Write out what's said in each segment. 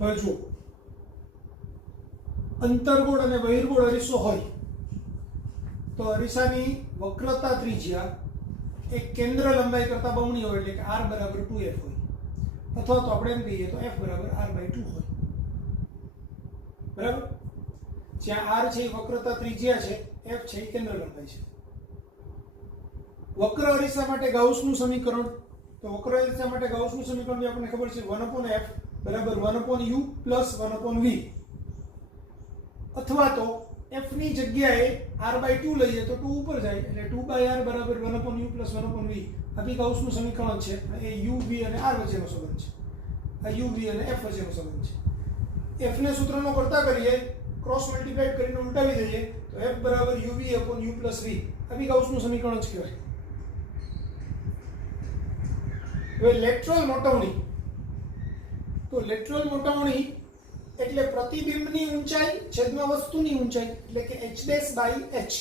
હવે જો અંતર્ગોળ અને બહિર્ગોળ અરીસો હોય તો અરીસાની વક્રતા ત્રિજ્યા એ કેન્દ્ર લંબાઈ કરતા બમણી હોય, એટલે કે r બરાબર 2f હોય, અથવા તો આપણે એમ કહીએ તો f બરાબર r/2 હોય. બરાબર? જ્યાં r છે એ વક્રતા ત્રિજ્યા છે, f છે એ કેન્દ્ર લંબાઈ છે. વક્ર અરીસા માટે ગાઉસનું સમીકરણ, તો વક્ર અરીસા માટે ગાઉસનું સમીકરણ જે આપણને ખબર છે 1/f બરાબર 1/u પ્લસ 1/v, અથવા તો f ની જગ્યાએ r/2 લઈએ તો 2 ઉપર જાય એટલે 2/r બરાબર 1/u પ્લસ 1/v. આ બી ગાઉસનું સમીકરણ છે. એ u v અને r વચ્ચેનો સંબંધ છે. આ u v અને f વચ્ચેનો સંબંધ છે. f ને સૂત્રનો કરતા કરીએ, ક્રોસ મલ્ટીપ્લાય કરીને ઉલટાવી દઈએ તો f બરાબર uv upon u plus v. આ બી ગાઉસનું સમીકરણ જ કહેવાય. હવે લેટરલ મોટવણી, તો લેટરલ મોટવણી એટલે પ્રતિબિંબની ઊંચાઈ છેદમાં વસ્તુની ઊંચાઈ, એટલે કે h dash by h.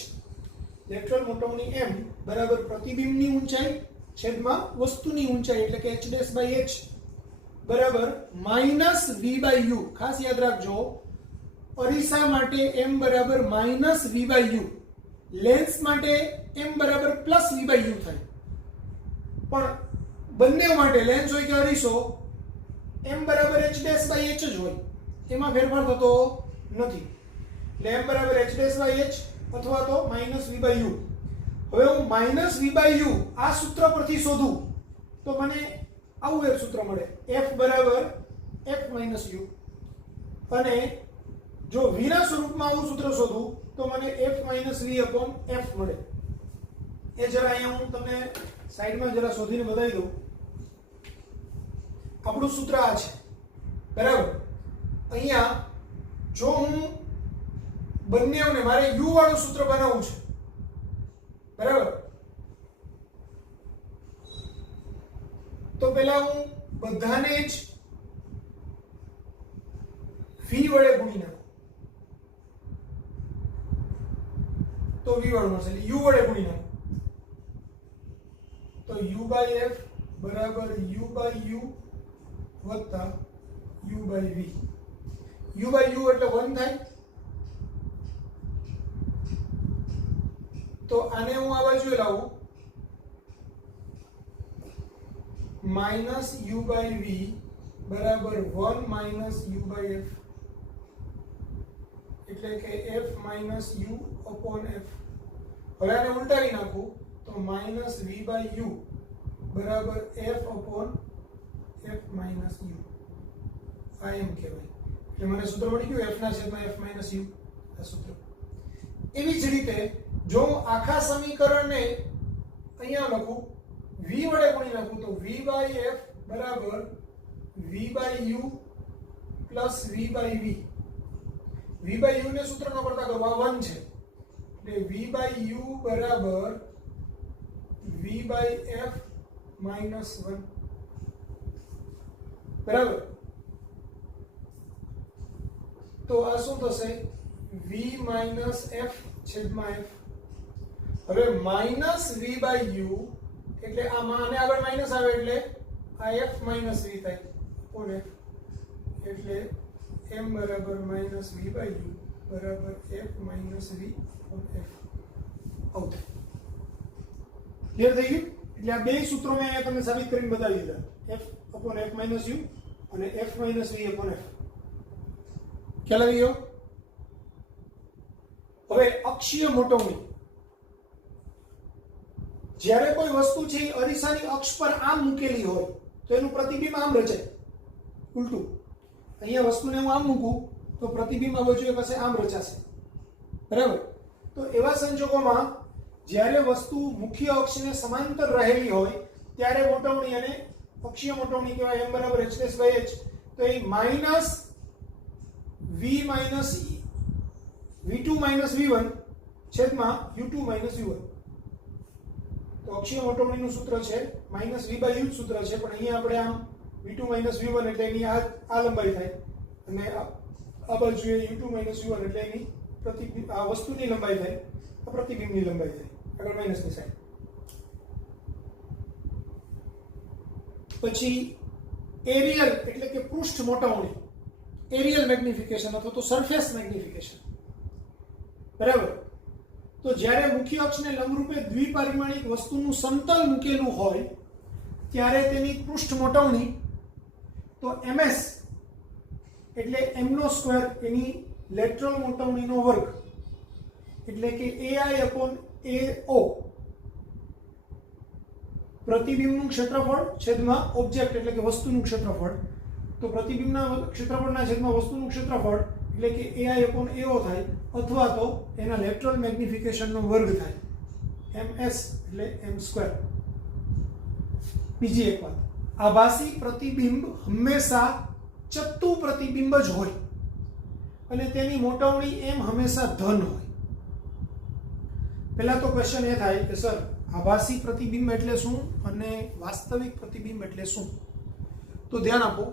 Lateral મોટવણી m બરાબર પ્રતિબિંબની ઊંચાઈ છેદમાં વસ્તુની ઊંચાઈ, એટલે કે h ડેશ બાય h બરાબર માઈનસ v બાય u. ખાસ યાદ રાખજો, અરીસા માટે m બરાબર minus v by u, lens માટે m બરાબર પ્લસ v બાય u થાય. પણ બંને માટે લેન્સ હોય કે અરીસો m બરાબર h ડેશ બાય h જ હોય, એમાં ફેરફાર થતો નથી. એટલે m બરાબર h ડેશ બાય h અથવા તો માઈનસ v બાય u. હવે હું માઈનસ v બાય u આ સૂત્ર પરથી શોધું તો મને આવું એક સૂત્ર મળે, f બરાબર f માઈનસ u. અને જો v ના સ્વરૂપમાં આવું સૂત્ર શોધું તો મને f minus v upon f મળે. એ જરા અહીંયા હું તમને સાઈડમાં જરા શોધીને બતાવી દઉં. આપણું સૂત્ર આ છે, બરાબર? અહીંયા જો હું બંનેઓને મારે u વાળું સૂત્ર બનાવવું છે, બરાબર? તો પહેલા હું બધાને જ v વડે ગુણી નાખું તો v વાળું મળશે, એટલે u વડે ગુણી નાખું તો u બાય f બરાબર u બાય u વત્તા u by v. u by u એટલે 1 થાય. તો આને હું આ બાજુ લાવું, માઈનસ u બાય v બરાબર 1 માઈનસ u બાય f, એટલે કે f minus u upon f. હવે આને ઉલટાવી નાખું તો માઈનસ v બાય u બરાબર f upon f minus u. આ એમ કહેવાય. એટલે મને સૂત્ર મળી ગયું f ના છેદમાં f માઈનસ u આ સૂત્ર. એવી જ રીતે જો હું આખા સમીકરણને અહીંયા લખું, v વડે ગુણી નાખું તો v બાય f બરાબર v by u plus v by v. v by u ને સૂત્રનો કરતા કરો, આ 1 છે એટલે v બાય u બરાબર v બાય f માઈનસ 1. બરાબર? તો આ શું થશે? v માઈનસ f છેદમાં f. હવે માઈનસ v બાય u એટલે આમાં આને આગળ માઈનસ આવે એટલે આ f માઈનસ v થાય ઓન f, એટલે m બરાબર માઈનસ v બાય u બરાબર f minus v on f. આવું થાય. ક્લિયર થઈ ગયું? એટલે આ બે સૂત્રો મેં અહીંયા તમને સાબિત કરીને બતાવી દીધા, f upon f minus u અને f minus v upon f. ખ્યાલ આવી ગયો? હવે અક્ષીય મોટવણી, જ્યારે કોઈ વસ્તુ છે એ અરીસાની અક્ષ પર આમ મૂકેલી હોય તો એનું પ્રતિબિંબ આમ રચાય, ઉલટું. અહીંયા વસ્તુને હું આમ મૂકું તો પ્રતિબિંબ આ બાજુ પાસે આમ રચાશે, બરાબર? તો એવા સંજોગોમાં જ્યારે વસ્તુ મુખ્ય અક્ષને સમાંતર રહેલી હોય ત્યારે મોટવણી અને અક્ષીય મોટવણી કહેવાય. m બરાબર h ડેશ બાય h, તો એ minus v minus v2 minus v1 છેદમાં u2 માઈનસ u1. તો અક્ષીય મોટવણીનું સૂત્ર છે માઈનસ v બાય u સૂત્ર છે, પણ અહીંયા આપણે આમ v2 માઈનસ v1 એટલે એની આ લંબાઈ થાય, અને આ બાજુએ u2 માઈનસ u1 એટલે એની પ્રતિબિંબ આ વસ્તુની લંબાઈ થાય, આ પ્રતિબિંબની લંબાઈ થાય, આગળ માઈનસની સાઈડ. પછી એરિયલ એટલે કે પૃષ્ઠ મોટવણી. એરિયલ મેગ્નિફિકેશન અથવા તો સરફેસ મેગ્નિફિકેશન, બરાબર. તો જ્યારે મુખ્ય અક્ષને લંબરૂપે દ્વિપરિમાણિક વસ્તુનું સમતલ મૂકેલું હોય ત્યારે તેની પૃષ્ઠ મોટવણી તો ms એટલે m નો સ્ક્વેર એની લેટરલ મોટવણીનો વર્ગ એટલે કે ai/ao પ્રતિબિંબનું ક્ષેત્રફળ છેદમાં ઓબ્જેક્ટ એટલે કે વસ્તુનું ક્ષેત્રફળ. તો પ્રતિબિંબના ક્ષેત્રફળના છેદમાં વસ્તુનું ક્ષેત્રફળ એટલે કે ai/ao થાય અથવા તો એના લેટરલ મેગ્નિફિકેશનનો વર્ગ થાય ms એટલે m². બીજી એક વાત, આભાસી પ્રતિબિંબ હંમેશા ચત્તુ પ્રતિબિંબ જ હોય અને તેની મોટવણી m હંમેશા ધન હોય. પહેલા તો ક્વેશ્ચન એ થાય કે સર આભાસી પ્રતિબિંબ એટલે શું અને વાસ્તવિક પ્રતિબિંબ એટલે શું? તો ધ્યાન આપો,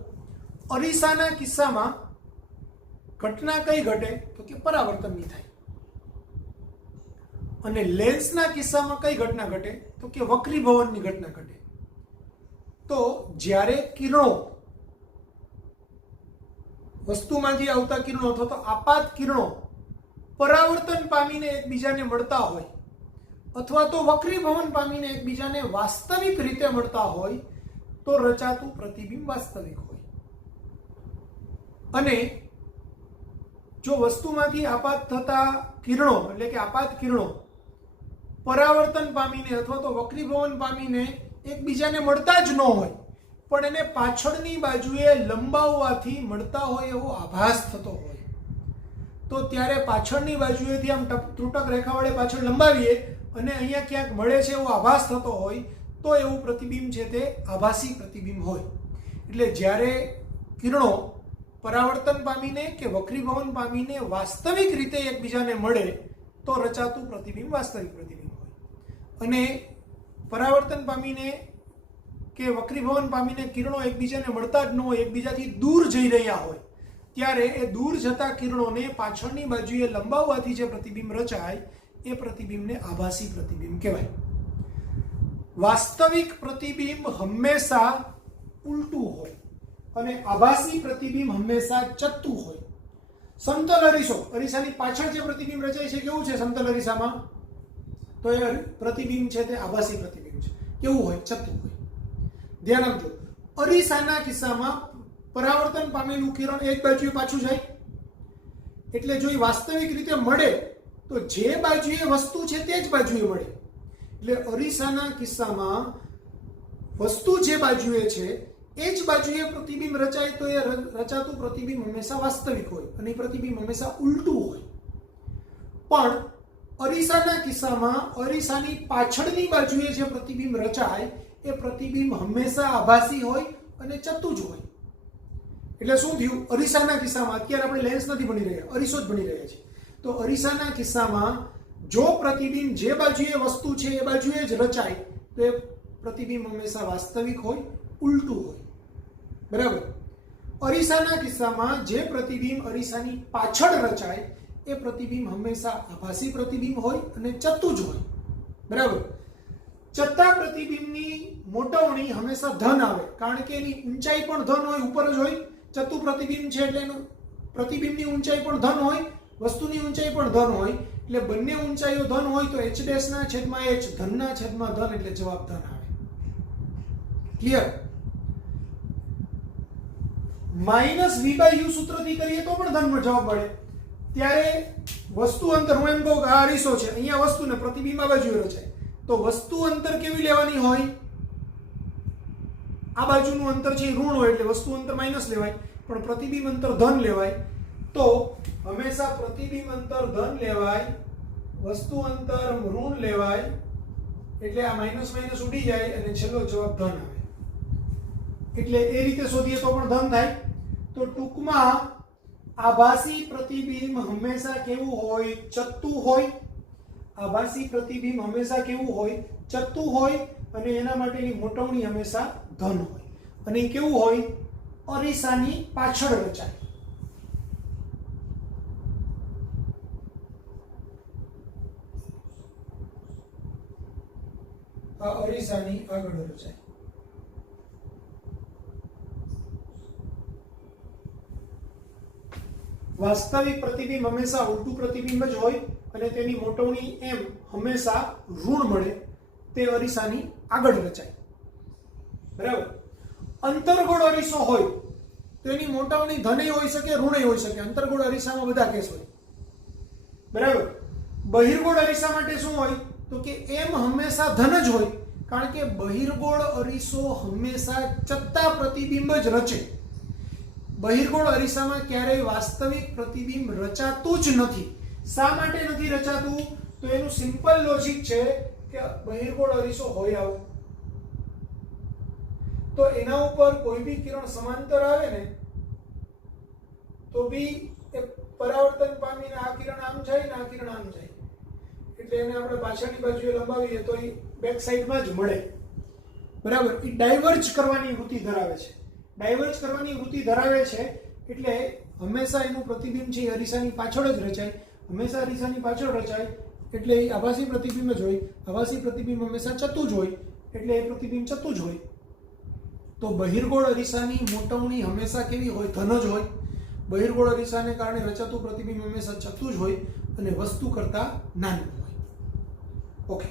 અરીસાના કિસ્સામાં ઘટના કઈ ઘટે તો કે પરાવર્તનની થાય, અને લેન્સના કિસ્સામાં કઈ ઘટના ઘટે તો કે વક્રીભવનની ઘટના ઘટે. તો જ્યારે કિરણો વસ્તુમાંથી આવતા કિરણો અથવા તો આપાત કિરણો પરાવર્તન પામીને એકબીજાને મળતા હોય અથવા તો વક્રીભવન પામીને એકબીજાને વાસ્તવિક રીતે મળતા હોય તો રચાતું પ્રતિબિંબ વાસ્તવિક હોય. અને જો વસ્તુમાંથી આપાત થતા કિરણો એટલે કે આપાત કિરણો પરાવર્તન પામીને અથવા તો વક્રીભવન પામીને એકબીજાને મળતા જ ન હોય પણ એને પાછળની બાજુએ લંબાવવાથી મળતા હોય એવો આભાસ થતો હોય તો ત્યારે પાછળની બાજુએથી આમ ત્રુટક રેખા વડે પાછળ લંબાવીએ અને અહીંયા ક્યાંક મળે છે એવો આભાસ થતો હોય તો એવું પ્રતિબિંબ છે તે આભાસી પ્રતિબિંબ હોય. એટલે જ્યારે કિરણો પરાવર્તન પામીને કે વક્રીભવન પામીને વાસ્તવિક રીતે એકબીજાને મળે તો રચાતું પ્રતિબિંબ વાસ્તવિક પ્રતિબિંબ હોય. અને પરાવર્તન પામીને કે વક્રીભવન પામીને કિરણો એકબીજાને મળતા જ ન હોય, એકબીજાથી દૂર જઈ રહ્યા હોય ત્યારે એ દૂર જતા કિરણોને પાછળની બાજુએ લંબાવવાથી જે પ્રતિબિંબ રચાય એ પ્રતિબિંબને આભાસી પ્રતિબિંબ કહેવાય. વાસ્તવિક પ્રતિબિંબ હંમેશા ઉલટું હોય અને આભાસી પ્રતિબિંબ હંમેશા ચત્તુ હોય. સમતલ અરીસો, અરીસાની પાછળ જે પ્રતિબિંબ રચાય છે કેવું છે સમતલ અરીસામાં? તો એ પ્રતિબિંબ છે તે આભાસી પ્રતિબિંબ છે. કેવું હોય? ચત્તુ હોય. ધ્યાન આપજો, અરીસાના કિસ્સામાં પરાવર્તન પામેલું કિરણ એક બાજુએ પાછું જાય એટલે જો એ વાસ્તવિક રીતે મળે તો જે બાજુએ વસ્તુ છે તે જ બાજુએ મળે. એટલે અરીસાના કિસ્સામાં વસ્તુ જે બાજુએ છે એ જ બાજુએ પ્રતિબિંબ રચાય તો એ રચાતું પ્રતિબિંબ હંમેશા વાસ્તવિક હોય અને પ્રતિબિંબ હંમેશા ઉલટું હોય. પણ અરીસાના કિસ્સામાં અરીસાની પાછળની બાજુએ જે પ્રતિબિંબ રચાય એ પ્રતિબિંબ હંમેશા આભાસી હોય અને ચત્તુ જ હોય. એટલે શું થયું? અરીસાના કિસ્સામાં અત્યારે આપણે લેન્સ નથી ભણી રહ્યા, અરીસો જ ભણી રહ્યા છીએ. તો અરીસાના કિસ્સામાં જો પ્રતિબિંબ જે બાજુએ વસ્તુ છે એ બાજુએ જ રચાય તો એ પ્રતિબિંબ હંમેશા વાસ્તવિક હોય, ઉલટું હોય. બરાબર. અરીસાના કિસ્સામાં જે પ્રતિબિંબ અરીસાની પાછળ રચાય એ પ્રતિબિંબ હંમેશા આભાસી પ્રતિબિંબ હોય અને ચત્તુ જ હોય. બરાબર. ચત્તા પ્રતિબિંબની મોટવણી હંમેશા ધન આવે કારણ કે એની ઊંચાઈ પણ ધન હોય, ઉપર જ હોય. ચત્તુ પ્રતિબિંબ છે એટલે એનું પ્રતિબિંબની ઊંચાઈ પણ ધન હોય, વસ્તુની ઊંચાઈ પણ ધન હોય. એટલે બંને ઊંચાઈઓ ધન હોય તો h' ના છેદમાં h, ધનના છેદમાં ધન એટલે જવાબ ધન આવે. ક્લિયર? -v/u સૂત્રથી કરીએ તો પણ ધન જવાબ મળે. ત્યારે વસ્તુ અંતર, હું એમ કહું કે આ અરીસો છે, અહીંયા વસ્તુને પ્રતિબિંબ આ બાજુએ રચાય તો વસ્તુ અંતર કેવી લેવાની હોય? આ બાજુનું અંતર છે ઋણ હોય એટલે વસ્તુ અંતર માઇનસ લેવાય, પણ પ્રતિબિંબ અંતર ધન લેવાય. તો હંમેશા પ્રતિબિંબ અંતર ધન લેવાય, વસ્તુ અંતર ઋણ લેવાય એટલે આ માઇનસ માઇનસ ઉડી જાય અને છેલ્લો જવાબ ધન આવે. એટલે એ રીતે શોધીએ તો પણ ધન થાય. તો ટૂંકમાં આભાસી પ્રતિબિંબ હંમેશા કેવું હોય? ચત્તુ હોય. આભાસી પ્રતિબિંબ હંમેશા કેવું હોય? ચત્તુ હોય. અને એના માટેની મોટવણી હંમેશા ધન હોય. અને એ કેવું હોય? અરીસાની પાછળ રચાય. આ અરીસાની આગળ રચાય. વાસ્તવિક પ્રતિબિંબ હંમેશા ઉલટું પ્રતિબિંબ જ હોય અને તેની મોટવણી એમ હંમેશા ઋણ મળે તે અરીસાની આગળ રચાય. બરાબર. અંતર્ગોળ અરીસો હોય તો એની મોટવણી ધનેય હોઈ શકે ઋણેય હોઈ શકે. અંતર્ગોળ અરીસામાં બધા કેસ હોય. બરાબર. બહિર્ગોળ અરીસા માટે શું હોય તો કે એમ હંમેશા ધન જ હોય, કારણ કે બહિર્ગોળ અરીસો હંમેશા ચત્તા પ્રતિબિંબ જ રચે. બહિર્ગોળ અરીસામાં ક્યારેય વાસ્તવિક પ્રતિબિંબ રચાતું જ નથી. શા માટે નથી રચાતું? તો એનું સિમ્પલ લોજિક છે કે બહિર્ગોળ અરીસો હોય આવો તો એના ઉપર કોઈ બી કિરણ સમાંતર આવે ને તો બી એ પરાવર્તન પામીને આ કિરણ આમ જાય ને આ કિરણ આમ જાય, એટલે એને આપણે પાછળની બાજુએ લંબાવીએ તો એ બેક સાઈડમાં જ મળે. બરાબર. એ ડાયવર્જ કરવાની વૃત્તિ ધરાવે છે. ડાયવર્જ કરવાની વૃત્તિ ધરાવે છે એટલે હંમેશા એનું પ્રતિબિંબ છે એ અરીસાની પાછળ જ રચાય. હંમેશા અરીસાની પાછળ રચાય એટલે એ આભાસી પ્રતિબિંબ જ હોય. આભાસી પ્રતિબિંબ હંમેશા ચતું જ હોય એટલે એ પ્રતિબિંબ ચતું જ હોય. તો બહિર્ગોળ અરીસાની મોટવણી હંમેશા કેવી હોય? ધન જ હોય. બહિર્ગોળ અરીસાને કારણે રચાતું પ્રતિબિંબ હંમેશા ચતું જ હોય અને વસ્તુ કરતા નાનું હોય. ઓકે.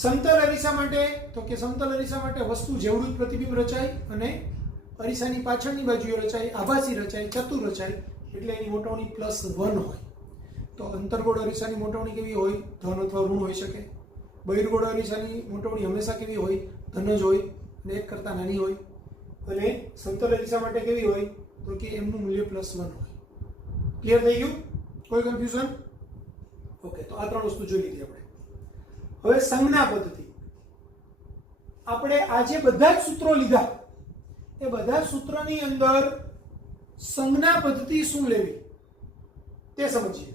સમતલ અરીસા માટે તો કે સમતલ અરીસા માટે વસ્તુ જેવડું જ પ્રતિબિંબ રચાય અને અરીસાની પાછળની બાજુએ રચાય, આભાસી રચાય, ચતુર રચાય એટલે એની મોટવણી +1 હોય. તો અંતર્ગોળ અરીસાની મોટવણી કેવી હોય? ધન અથવા ઋણ હોઈ શકે. બહિર્ગોળ અરીસાની મોટવણી હંમેશા કેવી હોય? ધન જ હોય અને 1 કરતા નાની હોય. અને સમતલ અરીસા માટે કેવી હોય? તો કે એમનું મૂલ્ય +1 હોય. ક્લિયર થઈ ગયું? કોઈ કન્ફ્યુઝન? ઓકે. તો આ 3 વસ્તુ જોઈ લીધી આપણે. હવે સંજ્ઞા પદ્ધતિ. આપણે આજે બધા જ સૂત્રો લીધા એ બધા સૂત્રની અંદર સંજ્ઞા પદ્ધતિ શું લેવી તે સમજીએ.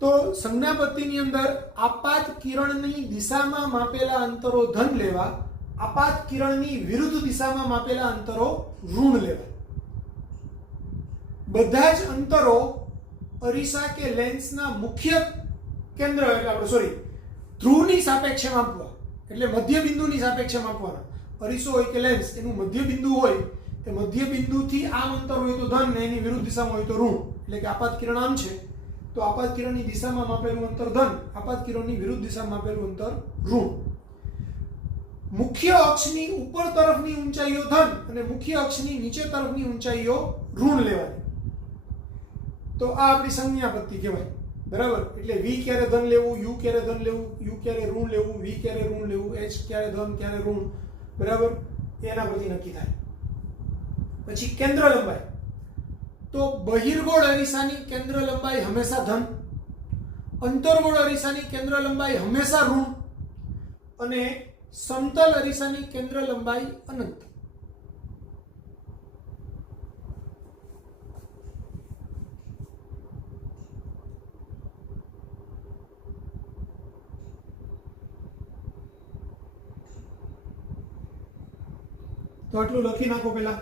તો સંજ્ઞા પદ્ધતિની અંદર આપાત કિરણની દિશામાં માપેલા અંતરો ધન લેવા, આપાત કિરણની વિરુદ્ધ દિશામાં માપેલા અંતરો ઋણ લેવા. બધા જ અંતરો અરીસા કે લેન્સના મુખ્ય કેન્દ્ર એટલે આપણે સોરી ધ્રુવની સાપેક્ષે માપવા, એટલે મધ્ય બિંદુની સાપેક્ષે માપવાના. અરીસો હોય કે લેન્સ એનું મધ્ય બિંદુ હોય એ મધ્ય બિંદુથી આમ અંતર હોય તો ધન ને એની વિરુદ્ધ દિશામાં હોય તો ઋણ. એટલે કે આપાત કિરણ આમ છે તો આપાત કિરણની દિશામાં માપેલું અંતર ધન, આપાત કિરણની વિરુદ્ધ દિશામાં માપેલું અંતર ઋણ. મુખ્ય અક્ષની ઉપર તરફની ઊંચાઈઓ ધન અને મુખ્ય અક્ષની નીચે તરફની ઊંચાઈઓ ઋણ લેવાની. તો આ આપણી સંજ્ઞા પદ્ધતિ કહેવાય. બરાબર. એટલે v ક્યારે ધન લેવું, u ક્યારે ધન લેવું, u ક્યારે ઋણ લેવું, v ક્યારે ઋણ લેવું, h ક્યારે ધન ક્યારે ઋણ. બરાબર. એના પરથી નક્કી થાય. પછી કેન્દ્ર લંબાઈ. તો બહિર્ગોળ અરીસાની કેન્દ્ર લંબાઈ હંમેશા ધન, અંતર્ગોળ અરીસાની કેન્દ્ર લંબાઈ હંમેશા ઋણ અને સમતલ અરીસાની કેન્દ્ર લંબાઈ અનંત. તો આટલું લખી નાખો પેલા.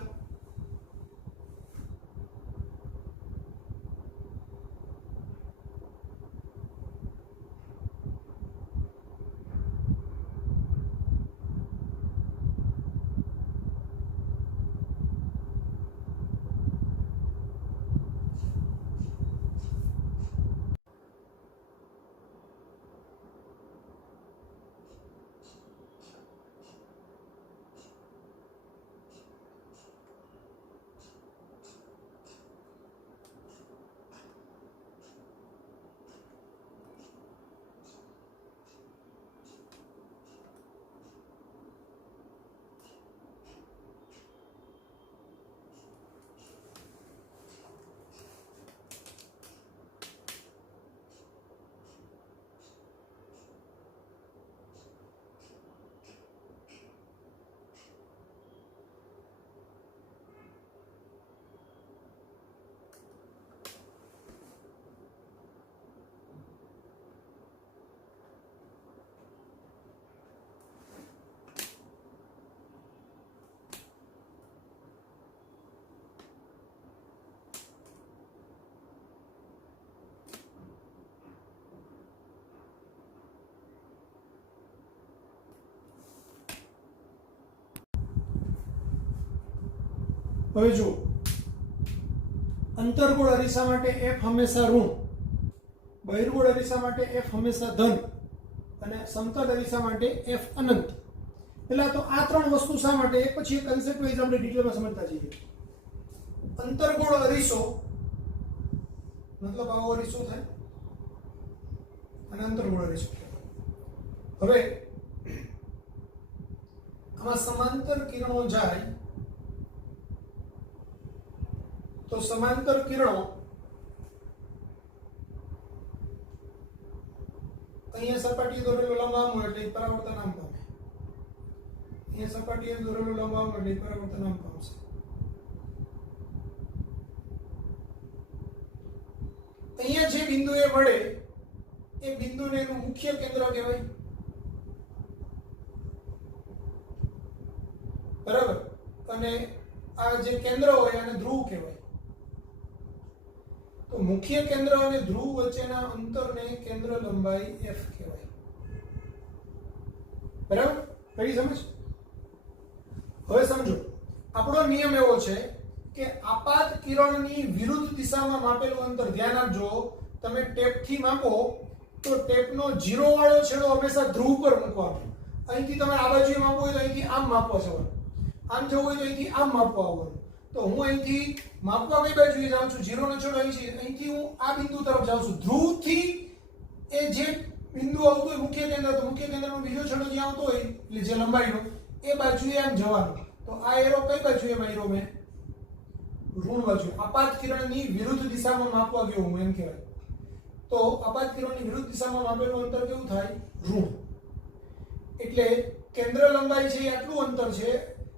હવે જો અંતર્ગોળ અરીસા માટે f હંમેશા ઋણ, બહિર્ગોળ અરીસા માટે f હંમેશા ધન અને સમતલ અરીસા માટે f અનંત. પહેલા તો આ ત્રણ વસ્તુ શા માટે, એક પછી એક કન્સેપ્ટ વાઇઝ આપણે ડિટેલમાં સમજતા જઈએ. અંતર્ગોળ અરીસો મતલબ આવો અરીસો થાય અને અંતર્ગોળ અરીસો. હવે આમાં સમાંતર કિરણો જાય તો સમાંતર કિરણો અહીંયા સપાટીએ દોરેલો લંબામ હોય એટલે પરાવર્તન આમ પામે, અહીંયા સપાટીએ દોરેલો લંબામ એટલે પરાવર્તન આમ પામશે. અહીંયા જે બિંદુએ મળે એ બિંદુને એનું મુખ્ય કેન્દ્ર કહેવાય, બરાબર. અને આ જે કેન્દ્ર હોય એને ધ્રુવ કહેવાય. તો મુખ્ય કેન્દ્ર અને ધ્રુવ વચ્ચેના અંતરને કેન્દ્ર લંબાઈ f કહેવાય, બરાબર. કઈ સમજ? હવે સમજો, આપણો નિયમ એવો છે કે આપાત કિરણની વિરુદ્ધ દિશામાં માપેલું અંતર, ધ્યાન આપજો, તમે ટેપથી માપો તો ટેપનો 0 વાળો છેડો હંમેશા ધ્રુવ પર મૂકવાનો. અહીંથી તમે આ બાજુએ માપો હોય તો અહીંથી આમ માપવા જવાનું, આમ જવું હોય તો અહીંથી આમ માપવા આવવાનું. તો હું અહીંથી માપવા કઈ બાજુએ જાઉં છું, 0 નો છેડો અહીં છે, અહીંથી હું આ બિંદુ તરફ જાઉં છું. ધ્રુવથી એ જે બિંદુ આવતું હોય મુખ્ય કેન્દ્ર, તો મુખ્ય કેન્દ્રનો બીજો છેડો જ્યાં આવતો હોય એટલે જે લંબાઈનો એ બાજુએ આમ જવાનું. તો આ એરો કઈ બાજુએ માર્યો મેં? ઋણ બાજુ. આપાત કિરણની વિરુદ્ધ દિશામાં માપવા ગયો હું, એમ કહેવાય. તો આપાત કિરણની વિરુદ્ધ દિશામાં માપેલું અંતર કેવું થાય? ઋણ. એટલે કેન્દ્ર લંબાઈ છે એ આટલું અંતર છે,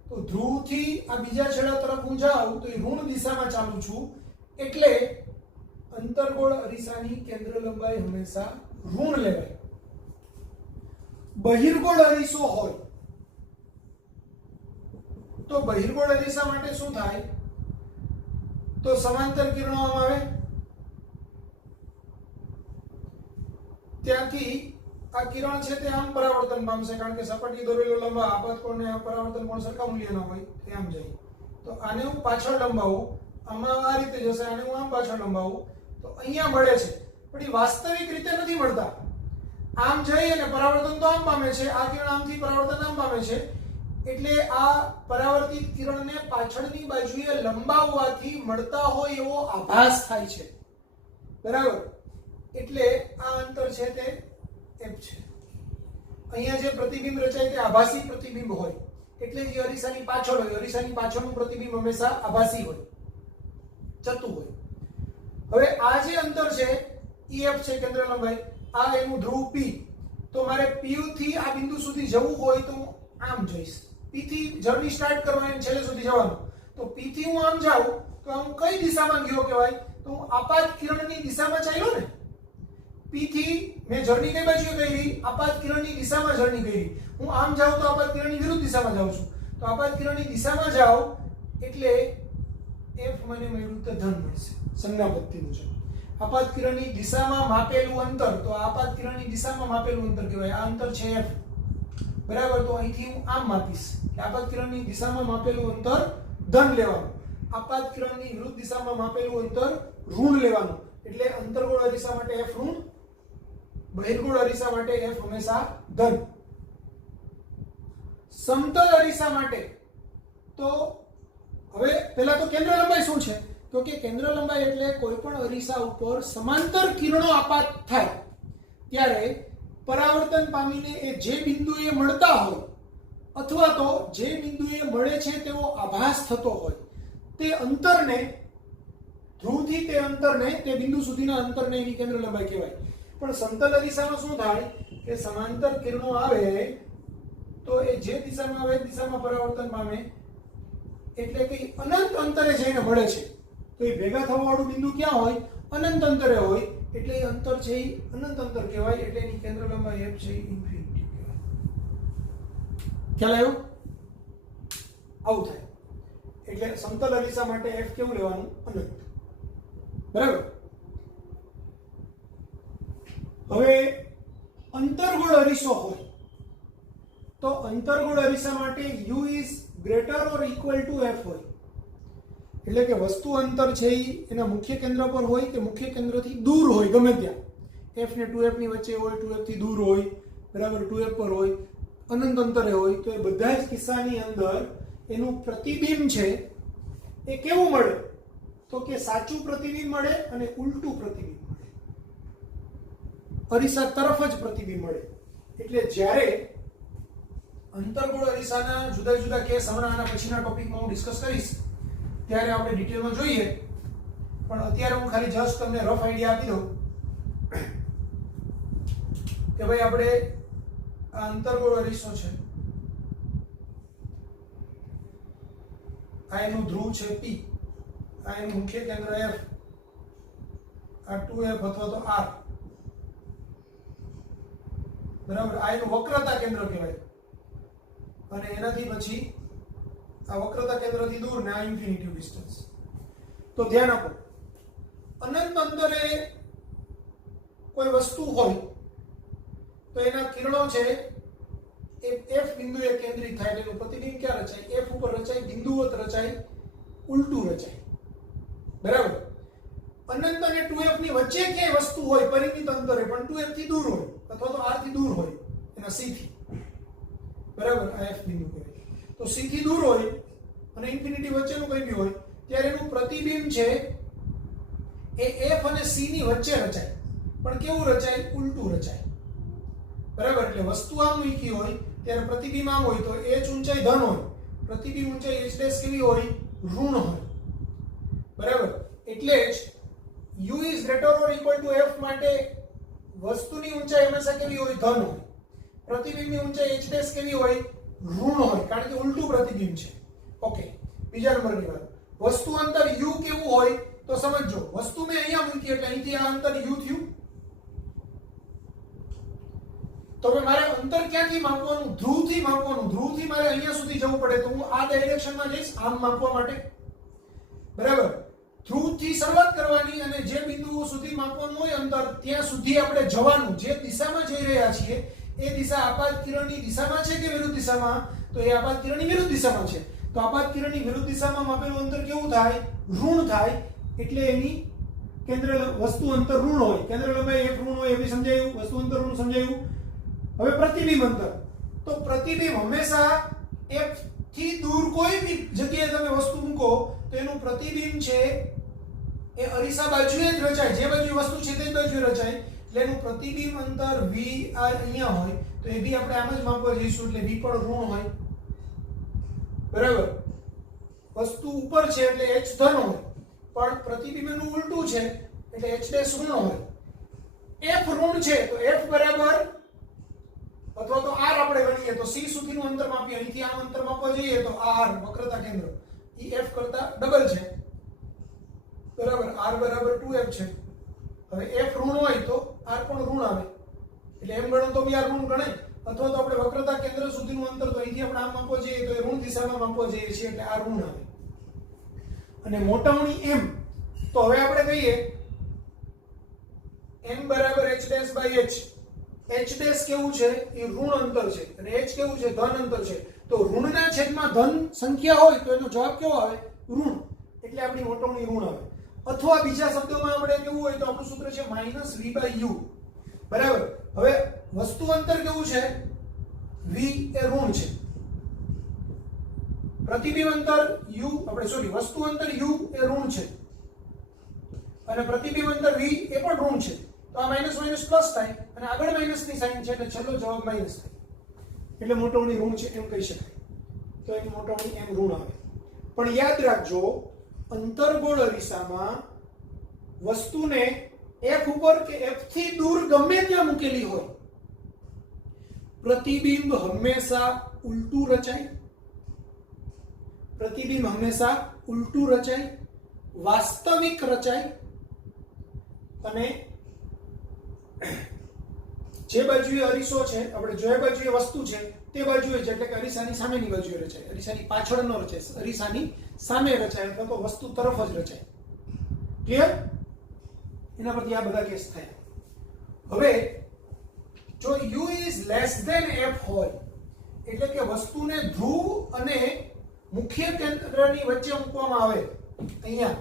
તો ધ્રુવથી આ બીજા છેડા તરફ હું જાઉં તો એ ઋણ દિશામાં ચાલુ છું, એટલે અંતર્ગોળ અરીસાની કેન્દ્ર લંબાઈ હંમેશા ઋણ લેવાય. બહિર્ગોળ અરીસો હોય તો બહિર્ગોળ અરીસા માટે શું થાય? તો સમાંતર કિરણો આમ આવે, ત્યાંથી આ કિરણ છે તે આમ પરાવર્તન પામશે, કારણ કે સપાટી દોરેલો લંબા આપાત કોણને પરાવર્તન કોણ સરખા મૂલ્યના હોય, તે આમ જાય. તો આને હું પાછળ લંબાવું, આમાં આ રીતે જશે, આને હું આમ પાછળ લંબાવું, તો અહીંયા મળે છે, પણ એ વાસ્તવિક રીતે નથી મળતા. આમ જઈ અને પરાવર્તન તો આમ પામે છે, આ કિરણ આમથી પરાવર્તન આમ પામે છે, એટલે આ પરાવર્તિત કિરણને પાછળની બાજુએ લંબાવવાથી મળતા હોય એવો આભાસ થાય છે, બરાબર. એટલે આ અંતર છે તે f છે. અહીંયા જે પ્રતિબિંબ રચાય તે આભાસી પ્રતિબિંબ હોય, એટલે જે અરીસાની પાછળ હોય, અરીસાની પાછળનું પ્રતિબિંબ હંમેશા આભાસી હોય, ચતું હોય. હવે આ જે અંતર છે ef છે કેન્દ્ર લંબાઈ, આ એનું ધ્રુવ p. તો મારે p થી આ બિંદુ સુધી જવું હોય તો હું આમ જઈશ, p થી જર્ની સ્ટાર્ટ કરવાની છેલ્લે સુધી જવાનું. તો p થી હું આમ જાઉં તો હું કઈ દિશામાં ગયો કહેવાય? તો હું આપાત કિરણની દિશામાં ચાલ્યો ને. p થી મેં જર્ની કઈ બાજુ કરી? આપાત કિરણની દિશામાં જર્ની કરી. હું આમ જાઉં તો આપાત કિરણની વિરુદ્ધ દિશામાં જાઉં છું, તો આપાત કિરણની દિશામાં જાઉં એટલે f મને મળ્યું તો ધન મળશે સંજ્ઞા પદ્ધતિ મુજબ. આપાત કિરણની દિશામાં માપેલું અંતર, તો આપાત કિરણની દિશામાં માપેલું અંતર કહેવાય. આ અંતર છે f, બરાબર. તો અહીંથી હું આમ માપીશ કે આપાત કિરણની દિશામાં માપેલું અંતર ધન લેવાનું, આપાત કિરણની વિરુદ્ધ દિશામાં માપેલું અંતર ઋણ લેવાનું. એટલે અંતર્ગોળ અરીસા માટે f ઋણ, બહિર્ગોળ અરીસા માટે f હંમેશા ધન. સમતલ અરીસા માટે તો હવે પહેલા તો કેન્દ્ર લંબાઈ શું છે? તો કે કેન્દ્ર લંબાઈ એટલે કોઈ પણ અરીસા ઉપર સમાંતર કિરણો આપાત થાય ત્યારે પરાવર્તન પામીને એ જે બિંદુએ મળતા હોય અથવા તો જે બિંદુએ મળે છે તેવો આભાસ થતો હોય તે અંતરને, ધ્રુવથી તે અંતરને, તે બિંદુ સુધીના અંતરને એની કેન્દ્ર લંબાઈ કહેવાય. પણ સમતલ અરીસામાં શું થાય કે સમાંતર કિરણો આવે તો એ જે દિશામાં આવે દિશામાં પરાવર્તન પામે, એટલે કે અનંત અંતરે જઈને મળે છે. તો એ ભેગા થવા વાળું બિંદુ ક્યાં હોય? અનંત અંતરે હોય, એટલે એ અંતર છે એ અનંત અંતર કહેવાય. એટલે એની કેન્દ્ર લંબાઈ f છે ઇન્ફિનિટી કહેવાય. ખ્યાલ આવ્યો? આવું થાય. એટલે સમતલ અરીસા માટે f કેવું લેવાનું? અનંત, બરાબર. હવે અંતર્ગોળ અરીસો હોય તો અંતર્ગોળ અરીસા માટે u is greater or equal to f હોય. એટલે કે વસ્તુ અંતર છે એ એના મુખ્ય કેન્દ્ર પર હોય કે મુખ્ય કેન્દ્રથી દૂર હોય, ગમે ત્યાં f ને 2f ની વચ્ચે હોય, 2f થી દૂર હોય, બરાબર, 2f પર હોય, અનંત અંતરે હોય, તો એ બધા જ કિસ્સાની અંદર એનું પ્રતિબિંબ છે એ કેવું મળે? તો કે સાચું પ્રતિબિંબ મળે અને ઉલટું પ્રતિબિંબ મળે, અરીસા તરફ જ પ્રતિબિંબ મળે. એટલે જ્યારે અંતર્ગોળ અરીસાના જુદા જુદા કેસ હમણાં આના પછીના ટોપિકમાં હું ડિસ્કસ કરીશ ત્યારે આપણે ડિટેલમાં જોઈએ, પણ અત્યારે હું ખાલી જસ્ટ તમને રફ આઈડિયા આપી દઉં કે ભાઈ આપણે આ અંતર્ગોળ અરીસો છે, આ એનું ધ્રુવ છે P, આ એનું મુખ્ય કેન્દ્ર F, આ 2F અથવા તો R, બરાબર, આ એનું વક્રતા કેન્દ્ર કહેવાય, અને એનાથી પછી આ વક્રતા કેન્દ્રથી દૂર ને આ ઇન્ફિનિટી ડિસ્ટન્સ. તો ધ્યાન આપો, અનંત અંતરે કોઈ વસ્તુ હોય તો એના કિરણો છે એ F બિંદુએ કેન્દ્રિત થાય, એનું પ્રતિબિંબ ક્યાં રચાય? F ઉપર રચાય, બિંદુવત રચાય, ઉલટું રચાય, બરાબર. અનંત અને 2F ની વચ્ચે ક્યાંય વસ્તુ હોય પરિમિત અંતરે પણ 2F થી દૂર હોય અથવા તો R થી દૂર હોય, એના C થી, બરાબર, આ F બિંદુ કહેવાય. તો C થી દૂર હોય અને ઇન્ફિનિટી વચ્ચેનું કંઈ બી હોય ત્યારે એનું પ્રતિબિંબ છે એ F અને C ની વચ્ચે રચાય, પણ કેવું રચાય? ઉલટું રચાય, બરાબર. એટલે વસ્તુ આમ મૂકી હોય ત્યારે પ્રતિબિંબ આમ હોય તો h ઊંચાઈ ધન હોય, પ્રતિબિંબ ઊંચાઈ h ડેશ કેવી હોય? ઋણ હોય, બરાબર. એટલે જ u is greater or equal to f માટે વસ્તુની ઊંચાઈ હંમેશા કેવી હોય? ધન હોય. પ્રતિબિંબની ઊંચાઈ h ડેશ કેવી હોય? ઋણ હોય, કારણ કે ઉલટું પ્રતિબિંબ છે. ઓકે, બીજા નંબરની વાત, વસ્તુ અંતર u કેવું હોય? તો સમજો, વસ્તુ મેં અહીંયા મૂકી એટલે અહીંથી આ અંતર u થયું, તો હવે મારે અંતર ક્યાંથી માપવાનું? ધ્રુવથી માપવાનું. ધ્રુવથી મારે અહીંયા સુધી જવું પડે તો હું આ ડાયરેક્શનમાં જઈશ આમ માપવા માટે, બરાબર. ધ્રુવથી શરૂઆત કરવાની અને જે બિંદુ સુધી માપવાનું હોય અંતર ત્યાં સુધી આપણે જવાનું. જે દિશામાં જઈ રહ્યા છીએ એ દિશા આપાત કિરણની દિશામાં છે કે વિરુદ્ધ દિશામાં? તો એ આપાત કિરણની વિરુદ્ધ દિશામાં છે. તો આપાત કિરણની વિરુદ્ધ દિશામાં માપેલું અંતર કેવું થાય? ઋણ થાય. એટલે એની કેન્દ્ર વસ્તુ અંતર ઋણ હોય, કેન્દ્ર લંબાઈ f ઋણ હોય, એ બી સમજાયું. વસ્તુ અંતર ઋણ સમજાયું. હવે પ્રતિબિંબ અંતર, તો પ્રતિબિંબ હંમેશા f થી દૂર કોઈ બી જગ્યાએ તમે વસ્તુ મૂકો તો એનું પ્રતિબિંબ છે એ અરીસા બાજુએ જ રચાય, જે બાજુ વસ્તુ છે તે જ બાજુએ રચાય. એટલે એનું પ્રતિબિંબ અંતર v અહીંયા હોય તો એ બી આપણે આમ જ માપવા જઈશું, એટલે v પણ ઋણ હોય, બરાબર. વસ્તુ ઉપર છે એટલે h ધન હોય, પણ પ્રતિબિંબનું ઉલટું છે એટલે h ડેશ ઋણ હોય. f ઋણ છે તો f બરાબર અથવા તો r આપણે ગણીએ તો c સુધીનું અંતર માપીએ, અહીંથી આમ અંતર માપવા જઈએ તો r વક્રતા કેન્દ્ર એ f કરતા ડબલ છે, બરાબર. r બરાબર 2f છે. હવે f ઋણ હોય તો r પણ ઋણ આવે, એટલે એમ ગણો તો બી r ઋણ ગણાય. અથવા તો આપણે વક્રતા કેન્દ્ર સુધીનું અંતર તો અહીંથી આપણે આમ માપવા જઈએ તો એ ઋણ દિશામાં માપવા જઈએ છીએ એટલે r ઋણ આવે. અને મોટામણી m, તો હવે આપણે કહીએ m બરાબર h dash by h. h dash કેવું છે? એ ઋણ અંતર છે અને h કેવું છે? ધન અંતર છે. તો ઋણના છેદમાં ધન સંખ્યા હોય તો એનો જવાબ કેવો આવે? ઋણ. એટલે આપણી મોટામણી ઋણ આવે. અથવા બીજા શબ્દોમાં આપણે કેવું હોય તો આપણું સૂત્ર છે -v/u, બરાબર. હવે વસ્તુ અંતર કેવું છે? v એ ઋણ છે. પ્રતિબિંબ અંતર u, આપણે સોરી, વસ્તુ અંતર u એ ઋણ છે અને પ્રતિબિંબ અંતર v એ પણ ઋણ છે. તો આ માઈનસ માઈનસ પ્લસ થાય અને આગળ માઈનસની સાઈન છે એટલે છેલ્લો જવાબ માઈનસ થાય. એટલે મોટામણી ઋણ છે એમ કહી શકાય. તો એની મોટામણી એમ ઋણ આવે. પણ યાદ રાખજો, અંતર્ગોળ અરીસામાં વસ્તુને f ઉપર કે f થી દૂર ગમે ત્યાં મૂકેલી હોય, પ્રતિબિંબ હંમેશા ઉલટું રચાય. પ્રતિબિંબ હંમેશા ઉલટું રચાય, વાસ્તવિક રચાય અને જે બાજુએ અરીસો છે, આપણે જે બાજુએ વસ્તુ છે તે બાજુએ જ, એટલે કે અરીસાની સામેની બાજુએ રચાય. અરીસાની પાછળ ન રચાય, અરીસાની સામે રચાય અથવા તો વસ્તુ તરફ જ રચાય. ક્લિયર? એના પરથી આ બધા કેસ થાય. હવે જો u is less than f હોય એટલે કે વસ્તુને ધ્રુવ અને મુખ્ય કેન્દ્રની વચ્ચે મૂકવામાં આવે અહીંયા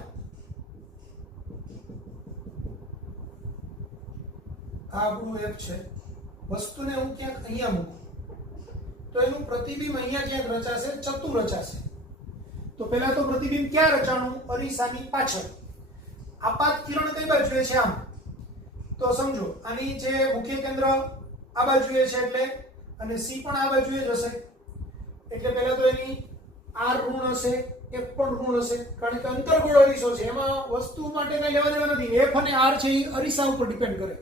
આ આપણું f છે, વસ્તુને હું ક્યાંક અહીંયા મૂકું તો એનું પ્રતિબિંબ અહીંયા ક્યાંક રચાશે, ચતું રચાશે. તો પહેલા તો પ્રતિબિંબ ક્યાં રચાણું? અરીસાની પાછળ. આપાત કિરણ કઈ બાજુએ છે? આમ. તો સમજો આની જે મુખ્ય કેન્દ્ર આ બાજુએ છે એટલે, અને c પણ આ બાજુએ જ હશે એટલે પહેલા તો એની r ઋણ હશે, f પણ ઋણ હશે, કારણ કે અંતર્ગોળ અરીસો છે, એમાં વસ્તુ માટે કઈ લેવા દેવા નથી. f અને r છે એ અરીસા ઉપર ડિપેન્ડ કરે.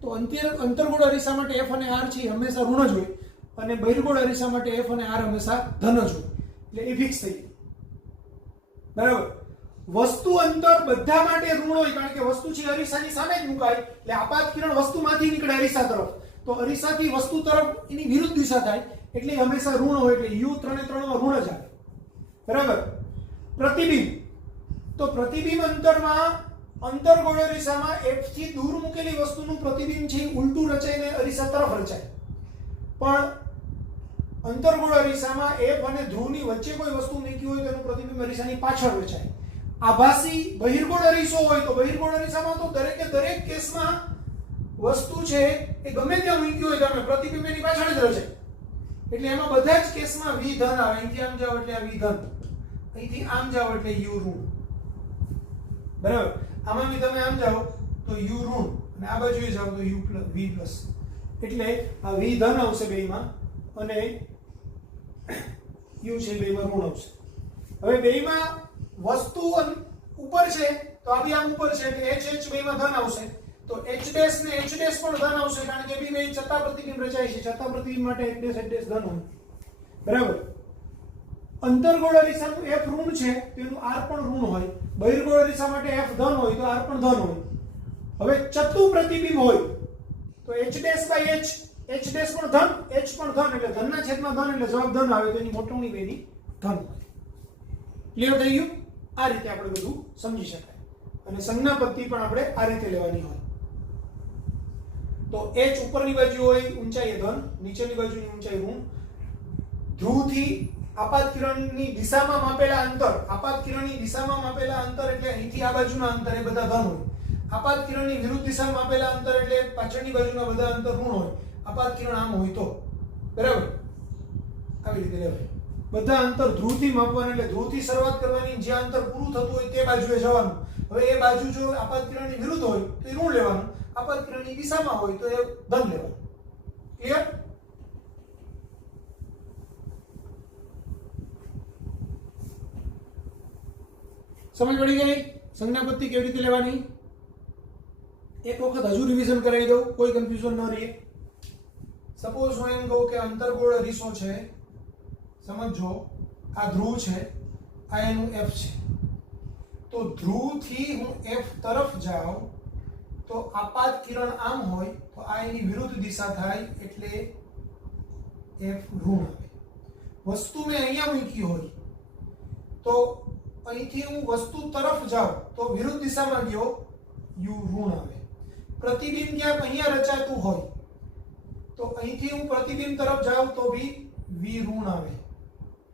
તો અંતર્ગોળ અરીસા માટે f અને r છે એ હંમેશા ઋણ જ હોય, અને બહિર્ગોળ અરીસા માટે f અને r હંમેશા ધન જ હોય. એટલે એ ફિક્સ થઈ ગયું. બરાબર. વસ્તુ અંતર બધા માટે ઋણ હોય, કારણ કે વસ્તુ છે અરીસાની સામે જ મુકાય, એટલે આપાત કિરણ વસ્તુમાંથી નીકળે અરીસા તરફ, તો અરીસાથી વસ્તુ તરફ એની વિરુદ્ધ દિશા થાય એટલે હંમેશા ઋણ હોય, એટલે u 3 માં ઋણ જ આવે. બરાબર. પ્રતિબિંબ, તો પ્રતિબિંબ અંતરમાં અંતર્ગોળ અરીસામાં f થી દૂર મૂકેલી વસ્તુનું પ્રતિબિંબ છે ઉલટું રચાઈને અરીસા તરફ રચાય, પણ અંતર્ગોળ અરીસામાં f અને ધ્રુવની વચ્ચે કોઈ વસ્તુ મૂકી હોય તો એનું પ્રતિબિંબ અરીસાની પાછળ રચાય. આભાસી બહિર્ગોળ અરીસો હોય તો બહિર્ગોળ અરીસામાં તો દરેકે દરેક કેસમાં વસ્તુ છે એ ગમે ત્યાં મૂકી હોય તમે પ્રતિબિંબ એની પાછળ જ રચાય, એટલે એમાં બધા જ કેસમાં v ધન આવે. અહીંથી આમ જાવ એટલે આ v ધન, અહીંથી આમ જાવ એટલે u ઋણ. બરાબર. આમાં બી તમે આમ જાવ તો u ઋણ, અને આ બાજુએ જાવ તો u v પ્લસ, એટલે આ v ધન આવશે બેયમાં, અને u છે બેયમાં ઋણ આવશે. હવે બેયમાં વસ્તુ ઉપર છે તો આ બી આમ ઉપર છે એટલે h બેયમાં ધન આવશે, તો h ડેશ ને h ડેશ પણ ધન આવશે, કારણ કે બે છતાં પ્રતિબિંબ રચાય છે, છતાં પ્રતિબિંબ માટે h ડેશ ધન હોય. બરાબર. અંતર્ગોળ અરીસાનું f ઋણ છે તેનું r પણ ઋણ હોય, બહિર્ગોળ અરીસા માટે f ધન હોય તો r પણ ધન હોય. હવે ચતુ પ્રતિબિંબ હોય તો h dash by h, h dash પણ ધન, h પણ ધન, એટલે ધનના છેદમાં ધન એટલે જવાબ ધન આવે, તો એની મોટવણી બેની ધન હોય. ક્લિયર થઈ ગયું? આ રીતે આપણે બધું સમજી શકાય. અને સંજ્ઞા પદ્ધતિ પણ આપણે આ રીતે લેવાની હોય. તો h ઉપરની બાજુ હોય ઊંચાઈ એ ધન, નીચેની બાજુની ઊંચાઈ ઋણ. ધ્રુવથી આપાત કિરણની દિશામાં માપેલા અંતર, આપાત કિરણની દિશામાં માપેલા અંતર એટલે અહીંથી આ બાજુના અંતર એ બધા ધન હોય. આપાત કિરણની વિરુદ્ધ દિશામાં માપેલા અંતર એટલે પાછળની બાજુના બધા અંતર ઋણ હોય. આપાત કિરણ આમ હોય તો. બરાબર. આવી રીતે લેવાય. બધા અંતર ધ્રુવથી માપવાના, એટલે ધ્રુવથી શરૂઆત કરવાની, જે અંતર પૂરું થતું હોય તે બાજુએ જવાનું. હવે એ બાજુ જો આપાત કિરણની વિરુદ્ધ હોય તો એ ઋણ લેવાનું, આપાત કિરણની દિશામાં હોય તો એ ધન લેવાનું. ક્લિયર? સમજ પડી ગઈ? સંજ્ઞા પદ્ધતિ કેવી રીતે લેવાની? એક વખત હજુ રિવિઝન કરાવી દઉં, કોઈ કન્ફ્યુઝન ન રહે. સપોઝ હું એમ કહું કે અંતર્ગોળ અરીસો છે, સમજો આ ધ્રુવ છે, આ એનું f છે, તો ધ્રુવથી હું f તરફ જાઉં તો આપાત કિરણ આમ હોય તો આ એની વિરુદ્ધ દિશા થાય એટલે f ઋણ આવે. વસ્તુ મેં અહીંયા મૂકી હોય તો અહીંથી હું વસ્તુ તરફ જાઉં તો વિરુદ્ધ દિશામાં ગયો, u ઋણ આવે. પ્રતિબિંબ ક્યાંક અહીંયા રચાતું હોય તો અહીંથી હું પ્રતિબિંબ તરફ જાઉં તો બી v ઋણ આવે.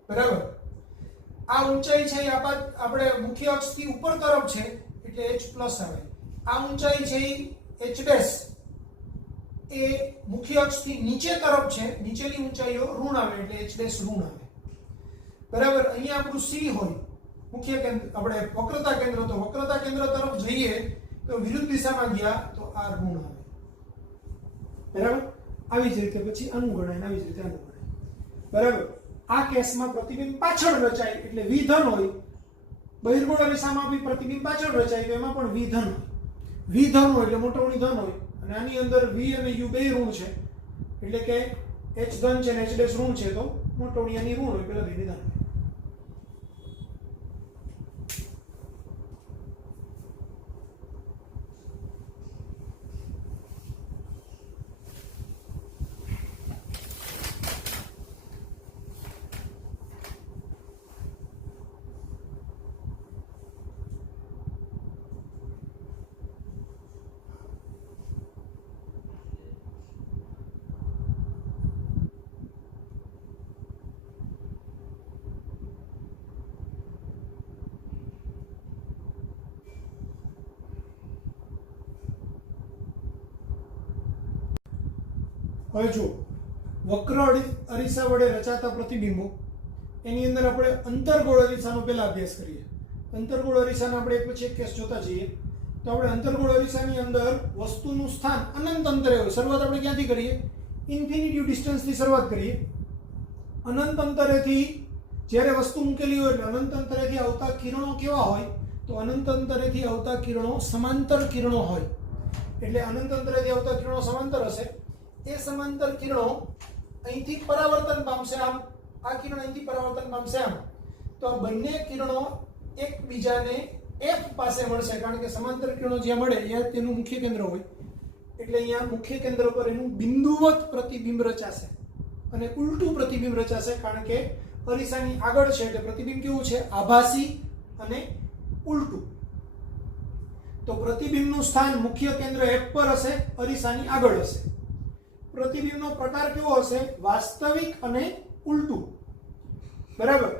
બરાબર. આ ઊંચાઈ છે આપણે મુખ્ય અક્ષથી ઉપર તરફ છે એટલે h પ્લસ આવે. આ ઊંચાઈ છે h ડેશ એ મુખ્ય અક્ષથી નીચે તરફ છે, નીચેની ઊંચાઈઓ ઋણ આવે એટલે h ડેશ ઋણ આવે. બરાબર. અહીંયા આપણું c હોય મુખ્ય કેન્દ્ર, આપણે વક્રતા કેન્દ્ર, તો વક્રતા કેન્દ્ર તરફ જઈએ તો વિરુદ્ધ દિશામાં ગયા તો આ ઋણ આવે. બરાબર. આવી જ રીતે પછી આનું ગણાય, આવી જ રીતે આનું ગણાય. બરાબર. આ કેસમાં પ્રતિબિંબ પાછળ રચાય એટલે v ધન હોય, બહિર્ગોળ અરીસામાં બી પ્રતિબિંબ પાછળ રચાય તો એમાં પણ v ધન હોય. v ધન હોય એટલે મોટવણી ધન હોય, અને આની અંદર v અને u બે ઋણ છે એટલે કે h ધન છે ને h ડેશ ઋણ છે તો મોટવણી આની ઋણ હોય, પેલા બેની ધન હોય. હવે જો વક્ર અરીસા વડે રચાતા પ્રતિબિંબો એની અંદર આપણે અંતર્ગોળ અરીસાનો પહેલા અભ્યાસ કરીએ. અંતર્ગોળ અરીસાના આપણે એક પછી એક કેસ જોતા જઈએ. તો આપણે અંતર્ગોળ અરીસાની અંદર વસ્તુનું સ્થાન અનંત અંતરે હોય. શરૂઆત આપણે ક્યાંથી કરીએ? ઇન્ફિનિટી ડિસ્ટન્સથી શરૂઆત કરીએ. અનંત અંતરેથી જ્યારે વસ્તુ મૂકેલી હોય એટલે અનંત અંતરેથી આવતા કિરણો કેવા હોય? તો અનંત અંતરેથી આવતા કિરણો સમાંતર કિરણો હોય. એટલે અનંત અંતરેથી આવતા કિરણો સમાંતર હશે. એ સમાંતર કિરણો અહીંથી પરાવર્તન પામશે આમ, આ કિરણ અહીંથી પરાવર્તન પામશે આમ. તો આ બંને કિરણો એકબીજાને F પાસે મળશે, કારણ કે સમાંતર કિરણો જ્યાં મળે ત્યાં તેનું મુખ્ય કેન્દ્ર હોય. એટલે અહીંયા મુખ્ય કેન્દ્ર પર એનું બિંદુવત પ્રતિબિંબ રચાશે અને ઉલટું પ્રતિબિંબ રચાશે, કારણ કે અરીસાની આગળ છે એટલે પ્રતિબિંબ કેવું છે? આભાસી અને ઉલટું. તો પ્રતિબિંબનું સ્થાન મુખ્ય કેન્દ્ર F પર હશે, અરીસાની આગળ હશે. પ્રતિબિંબનો પ્રકાર કેવો હશે? વાસ્તવિક અને ઉલટું. બરાબર.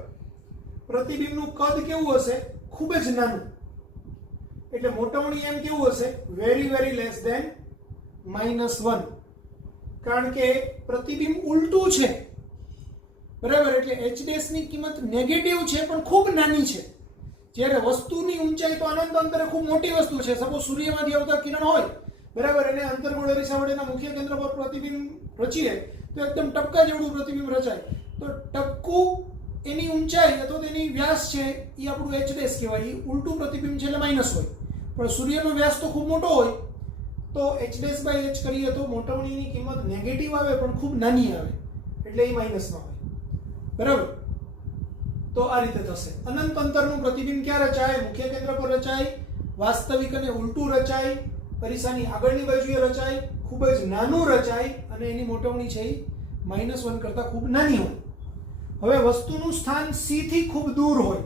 પ્રતિબિંબનું કદ કેવું હશે? ખૂબ જ નાનું. એટલે મોટવણી એમ કેવું હશે? વેરી વેરી લેસ ધેન -1, કારણ કે પ્રતિબિંબ ઉલટું છે. બરાબર. એટલે h' ની કિંમત નેગેટિવ છે પણ ખૂબ નાની છે. જ્યારે વસ્તુની ઊંચાઈ તો અનંત અંતરે ખૂબ મોટી વસ્તુ છે. સપોઝ સૂર્યમાંથી આવતા કિરણ હોય, બરાબર, એને અંતર્ગોળ અરીસા વડેના મુખ્ય કેન્દ્ર પર પ્રતિબિંબ રચીએ તો એકદમ ટપકા જેવડું પ્રતિબિંબ રચાય. તો ટપકું એની ઊંચાઈ અથવા તેની વ્યાસ છે એ આપણું h' કહેવાય. એ ઉલટું પ્રતિબિંબ છે એટલે માઇનસ હોય. પણ સૂર્યનો વ્યાસ તો ખૂબ મોટો હોય તો h'/h કરીએ તો મોટવણીની કિંમત નેગેટિવ આવે પણ ખૂબ નાની આવે, એટલે એ માઇનસમાં હોય. બરાબર. તો આ રીતે થશે. અનંત અંતરનું પ્રતિબિંબ ક્યાં રચાય? મુખ્ય કેન્દ્ર પર રચાય, વાસ્તવિક અને ઉલટું રચાય, અરીસાની આગળની બાજુએ રચાય, ખૂબ જ નાનું રચાય અને એની મોટવણી છે એ -1 કરતાં ખૂબ નાની હોય. હવે વસ્તુનું સ્થાન C થી ખૂબ દૂર હોય.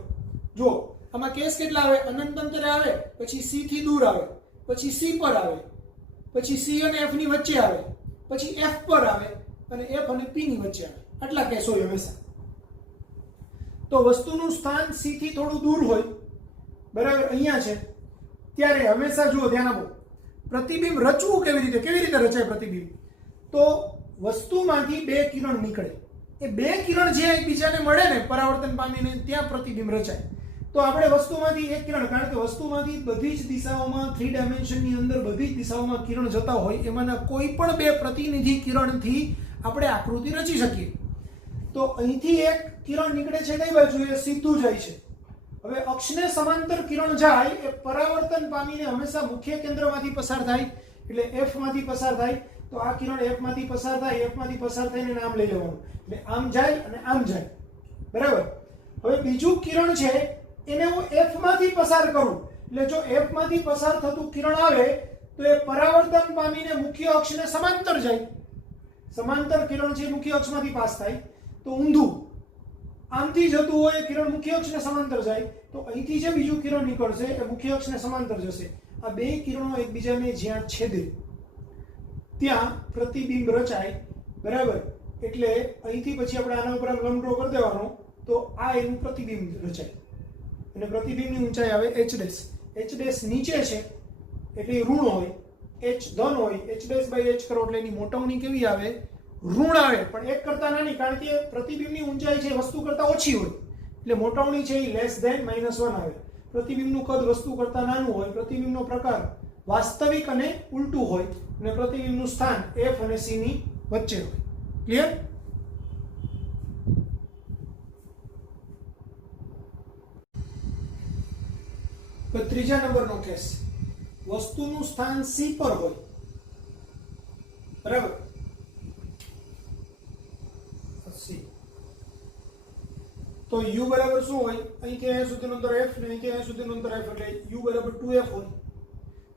જો આમાં કેસ કેટલા આવે? અનંત અંતરે આવે, પછી C થી દૂર આવે, પછી C પર આવે, પછી C અને F ની વચ્ચે આવે, પછી F પર આવે અને F અને P ની વચ્ચે આવે. આટલા કેસ હોય હંમેશા. તો વસ્તુનું સ્થાન C થી થોડું દૂર હોય, બરાબર, અહીંયા છે, ત્યારે હંમેશા જુઓ, ધ્યાન આપો, પ્રતિબિંબ રચવું કેવી રીતે રચાય પ્રતિબિંબ? તો વસ્તુમાંથી બે કિરણ નીકળે. એ બે કિરણ જે એકબીજાને મળે ને પરાવર્તન પામીને, ત્યાં પ્રતિબિંબ રચાય. તો આપણે વસ્તુમાંથી એક કિરણ, કારણ કે વસ્તુમાંથી બધી જ દિશાઓમાં 3 ડાયમેન્શનની અંદર બધી જ દિશાઓમાં કિરણ જતા હોય, એમાંના કોઈ પણ બે પ્રતિનિધિ કિરણથી આપણે આકૃતિ રચી શકીએ. તો અહીંથી એક કિરણ નીકળે છે કઈ બાજુ? એ સીધું જાય છે. હવે અક્ષને સમાંતર કિરણ જાય એ પરાવર્તન પામીને હંમેશા મુખ્ય કેન્દ્રમાંથી પસાર થાય, એટલે F માંથી પસાર થાય. તો આ કિરણ F માંથી પસાર થાય, F માંથી પસાર થઈને નામ લઈ લેવાનું, એટલે આમ જાય અને આમ જાય. બરાબર. હવે બીજું કિરણ છે એને હું F માંથી પસાર કરું, એટલે જો F માંથી પસાર થતું કિરણ આવે તો એ પરાવર્તન પામીને મુખ્ય અક્ષને સમાંતર જાય. સમાંતર કિરણ છે મુખ્ય અક્ષમાંથી પાસ થાય. તો ઊંધું આમથી જતું હોય એ કિરણ મુખ્ય અક્ષને સમાંતર જાય, તો અહીંથી જે બીજું કિરણ નીકળશે એ મુખ્ય અક્ષને સમાંતર જશે. આ બે કિરણો એકબીજાને જ્યાં છેદે ત્યાં પ્રતિબિંબ રચાય. બરાબર. એટલે અહીંથી પછી આપણે આના ઉપર લંબ ડ્રો કરી દેવાનો, તો આ એનું પ્રતિબિંબ રચાય અને પ્રતિબિંબની ઊંચાઈ આવે h'. h' નીચે છે એટલે ઋણ હોય, h ધન હોય, h'/h કરો એટલે એની મોટવણી કેવી આવે? ઋણ આવે, પણ એક કરતા નાની, કારણ કે પ્રતિબિંબની ઊંચાઈ છે વસ્તુ કરતા ઓછી હોય, એટલે મોટવણી છે એ લેસ ધેન -1 આવે. પ્રતિબિંબનું કદ વસ્તુ કરતા નાનું હોય, પ્રતિબિંબનો પ્રકાર વાસ્તવિક અને ઉલટું હોય, અને પ્રતિબિંબનું સ્થાન F અને C ની વચ્ચે હોય. ક્લિયર? ત્રીજા નંબરનો કેસ, વસ્તુનું સ્થાન C પર હોય. બરાબર. તો u બરાબર શું હોય? અહીંથી અહીંયા સુધીનું અંતર f ને અહીંથી અહીંયા સુધીનું અંતર f, એટલે u બરાબર 2f હોય.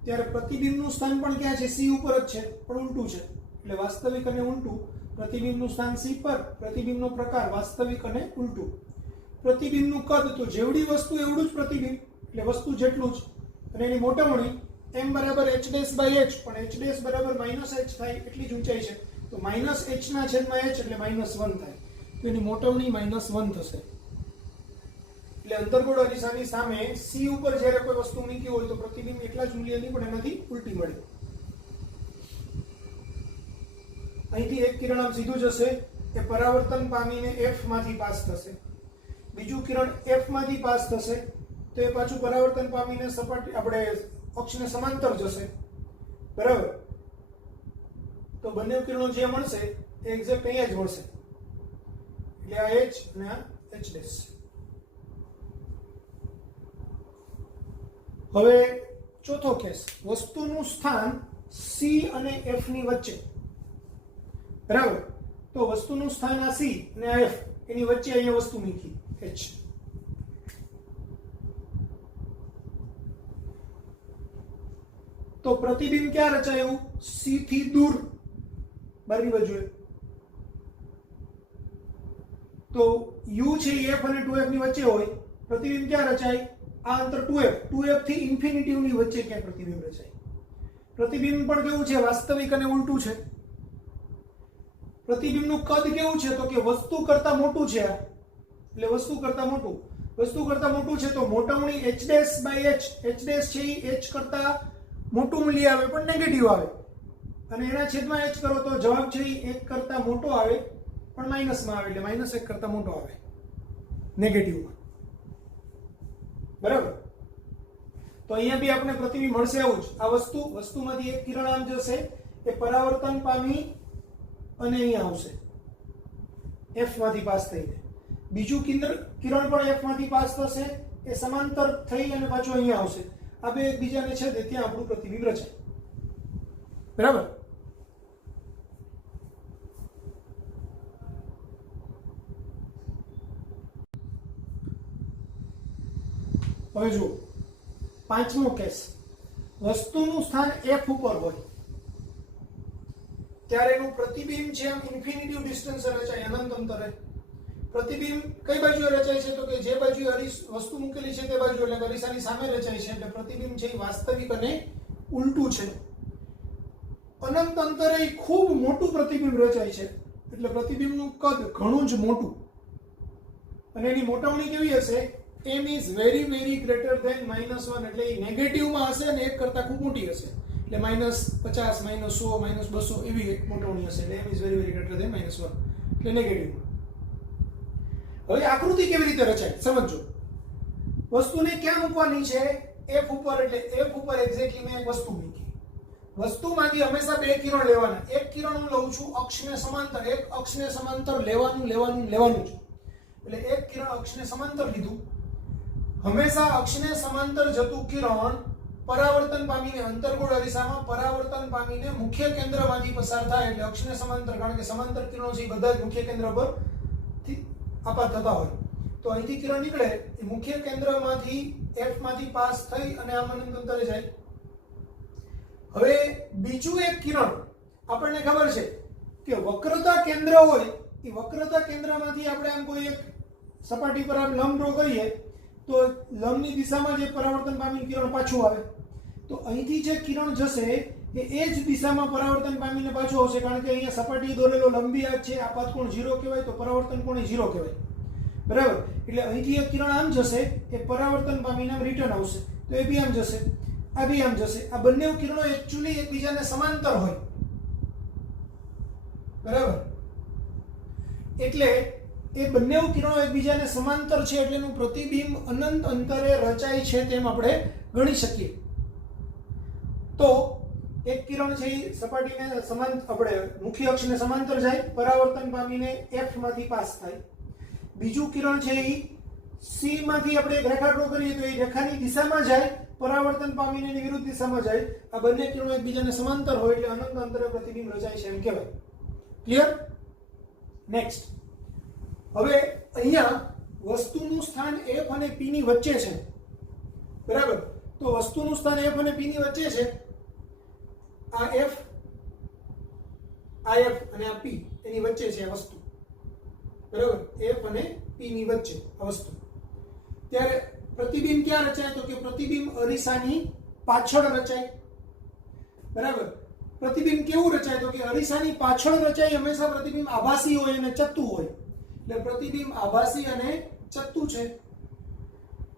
ત્યારે પ્રતિબિંબનું સ્થાન પણ ક્યાં છે? C ઉપર જ છે, પણ ઉલટું છે. એટલે વાસ્તવિક અને ઉલટું. પ્રતિબિંબનું સ્થાન C પર, પ્રતિબિંબનો પ્રકાર વાસ્તવિક અને ઉલટું. પ્રતિબિંબનું કદ, તો જેવડી વસ્તુ એવડું જ પ્રતિબિંબ, એટલે વસ્તુ જેટલું જ. અને એની મોટવણી m બરાબર h'/h, પણ h' બરાબર -h થાય એટલી જ ઊંચાઈ છે. તો -h ના છેદમાં h એટલે -1 થાય. તો એની મોટવણી -1 થશે. એટલે અંતર્ગોળ અરીસાની સામે C ઉપર જ્યારે કોઈ વસ્તુ મૂકી હોય તો પ્રતિબિંબ એટલા જ મૂલ્યની પણ એનાથી ઉલટી મળે. અહીંથી એક કિરણ આમ સીધું જશે, એ પરાવર્તન પામીને F માંથી પાસ થશે. બીજું કિરણ F માંથી પાસ થશે તો એ પાછું પરાવર્તન પામીને સપાટી આપણે અક્ષને સમાંતર જશે. બરાબર? તો બંને કિરણો જે મળશે એ એક્ઝેક્ટ અહીંયા જ મળશે. એટલે આ H અને આ H ડેશ. હવે ચોથો કેસ, વસ્તુનું સ્થાન C અને F ની વચ્ચે. બરાબર? તો વસ્તુનું સ્થાન આ C અને આ F એની વચ્ચે અહીંયા વસ્તુ મૂકી H. તો પ્રતિબિંબ ક્યાં રચાયું? C થી દૂર બહારની બાજુએ. તો U છે F અને 2F ની વચ્ચે હોય, પ્રતિબિંબ ક્યાં રચાય? આ અંતર 2F થી ઇન્ફિનિટી ની વચ્ચે ક્યાં પ્રતિબિંબ રચાય? પ્રતિબિંબ પણ કેવું છે? વાસ્તવિક અને ઉલટું છે. પ્રતિબિંબનું કદ કેવું છે? તો કે વસ્તુ કરતા મોટું છે. એટલે વસ્તુ કરતા મોટું છે તો મોટવણી H dash by H. H dash છે એ H કરતા મોટું મૂલ્ય આવે પણ નેગેટિવ આવે, અને એના છેદમાં H કરો તો જવાબ છે એ 1 કરતા મોટો આવે પણ માઇનસમાં આવે, એટલે -1 કરતા મોટો આવે નેગેટિવમાં. બરાબર? તો અહીંયા બી આપણે પ્રતિબિંબ મળશે આવું જ. આ વસ્તુમાંથી એક કિરણ આમ જશે, એ પરાવર્તન પામી અને અહીંયા આવશે F માંથી પાસ થઈને. બીજું કિરણ પણ F માંથી પાસ થશે, એ સમાંતર થઈ અને પાછું અહીંયા આવશે. આ બે એકબીજાને છેદે ત્યાં આપણું પ્રતિબિંબ રચાય. બરાબર? હવે જુઓ પાંચમો કેસ, વસ્તુનું સ્થાન F ઉપર હોય ત્યારે એનું પ્રતિબિંબ છે એમ ઇન્ફિનિટી ડિસ્ટન્સ રચાય, અનંત અંતરે. પ્રતિબિંબ કઈ બાજુએ રચાય છે? તો કે જે બાજુએ વસ્તુ મૂકેલી છે તે બાજુ, એટલે અરીસાની સામે રચાય છે. એટલે પ્રતિબિંબ છે એ વાસ્તવિક અને ઉલટું છે. અનંત અંતરે ખૂબ મોટું પ્રતિબિંબ રચાય છે, એટલે પ્રતિબિંબનું કદ ઘણું જ મોટું. અને એની મોટવણી કેવી હશે? m is very very greater than -1. એટલે એ નેગેટિવમાં હશે અને 1 કરતા ખૂબ મોટી હશે, એટલે -50, -100, -200 એવી મોટવણી હશે. એટલે m is very very greater than -1 એટલે નેગેટિવમાં. હવે આકૃતિ કેવી રીતે રચાય સમજો. વસ્તુને ક્યાં મૂકવાની છે? F ઉપર. એટલે F ઉપર એક્ઝેક્ટલી મેં એક વસ્તુ મૂકી. વસ્તુમાંથી હંમેશા બે કિરણ લેવાના. એક કિરણ હું લઉં છું અક્ષને સમાંતર, એક અક્ષને સમાંતર લેવાનું જ. એટલે એક કિરણ અક્ષને સમાંતર લીધું. હંમેશા અક્ષને સમાંતર જતું કિરણ પરાવર્તન પામીને અંતર્ગોળ અરીસામાં પરાવર્તન પામીને મુખ્ય કેન્દ્રમાંથી પસાર થાય. એટલે અક્ષને સમાંતર, કારણ કે સમાંતર કિરણો છે બધા જ મુખ્ય કેન્દ્ર પર આપાત થતા હોય. તો અહીંથી કિરણ નીકળે એ મુખ્ય કેન્દ્રમાંથી F માંથી પાસ થઈ અને આમ અનંત અંતરે જાય. હવે બીજું એક કિરણ આપણને ખબર છે કે વક્રતા કેન્દ્ર હોય, એ વક્રતા કેન્દ્રમાંથી આપણે આમ કોઈ એક સપાટી પર આમ લંબ ડ્રો કરીએ તો લંબની દિશામાં જે પરાવર્તન પામીને કિરણ પાછું આવે. તો અહીંથી જે કિરણ જશે એ જ દિશામાં પરાવર્તન પામીને પાછું આવશે, કારણ કે અહીંયા સપાટી દોરેલો લંબી આગ છે. આપાત કોણ 0 કહેવાય, તો પરાવર્તન કોણ 0 કહેવાય. બરાબર? એટલે અહીંથી એક કિરણ આમ જશે, એ પરાવર્તન પામીને આમ રિટર્ન આવશે. તો એ બી આમ જશે, આ બી આમ જશે. આ બંને કિરણો એકચ્યુઅલી એકબીજાને સમાંતર હોય. બરાબર? એટલે એ બંને કિરણો એકબીજાને સમાંતર છે, એટલે એનું પ્રતિબિંબ અનંત અંતરે રચાય છે તેમ આપણે ગણી શકીએ. તો એક કિરણ છે એ સપાટીને સમાંતર, આપણે મુખ્ય અક્ષને સમાંતર જાય, પરાવર્તન પામીને F માંથી પાસ થાય. બીજું કિરણ છે એ C માંથી આપણે એક રેખા ડ્રો કરીએ તો એ રેખાની દિશામાં જાય, પરાવર્તન પામીને એની વિરુદ્ધ દિશામાં જાય. આ બંને કિરણો એકબીજાને સમાંતર હોય એટલે અનંત અંતરે પ્રતિબિંબ રચાય છે એમ કહેવાય. ક્લિયર? નેક્સ્ટ, હવે અહીંયા વસ્તુનું સ્થાન F અને P ની વચ્ચે છે. બરાબર? તો વસ્તુનું સ્થાન F અને P ની વચ્ચે છે. આ F અને આ P એની વચ્ચે છે આ વસ્તુ. બરાબર? F અને P ની વચ્ચે આ વસ્તુ. ત્યારે પ્રતિબિંબ ક્યાં રચાય? તો કે પ્રતિબિંબ અરીસાની પાછળ રચાય. બરાબર? પ્રતિબિંબ કેવું રચાય? તો કે અરીસાની પાછળ રચાય. હંમેશા પ્રતિબિંબ આભાસી હોય અને ચત્તુ હોય. એટલે પ્રતિબિંબ આભાસી અને ચત્તુ છે.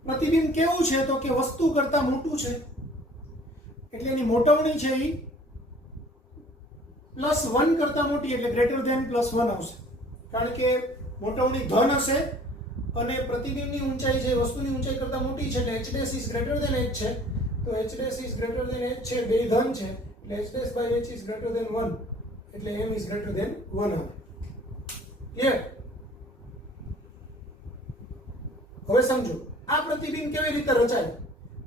પ્રતિબિંબ કેવું છે? તો કે વસ્તુ કરતા મોટું છે. એટલે એની મોટવણી છે એ +1 કરતા મોટી એટલે ગ્રેટર ધેન +1 આવશે, કારણ કે મોટવણી ધન હશે અને પ્રતિબિંબની ઊંચાઈ છે વસ્તુની ઊંચાઈ કરતા મોટી છે એટલે h dash is greater than h છે, તો h dash is greater than h છે, બે ધન છે એટલે h dash by h is greater than 1 એટલે m ઇઝ ગ્રેટર ધેન 1 આવે. ક્લિયર? હવે સમજો આ પ્રતિબિંબ કેવી રીતે રચાય,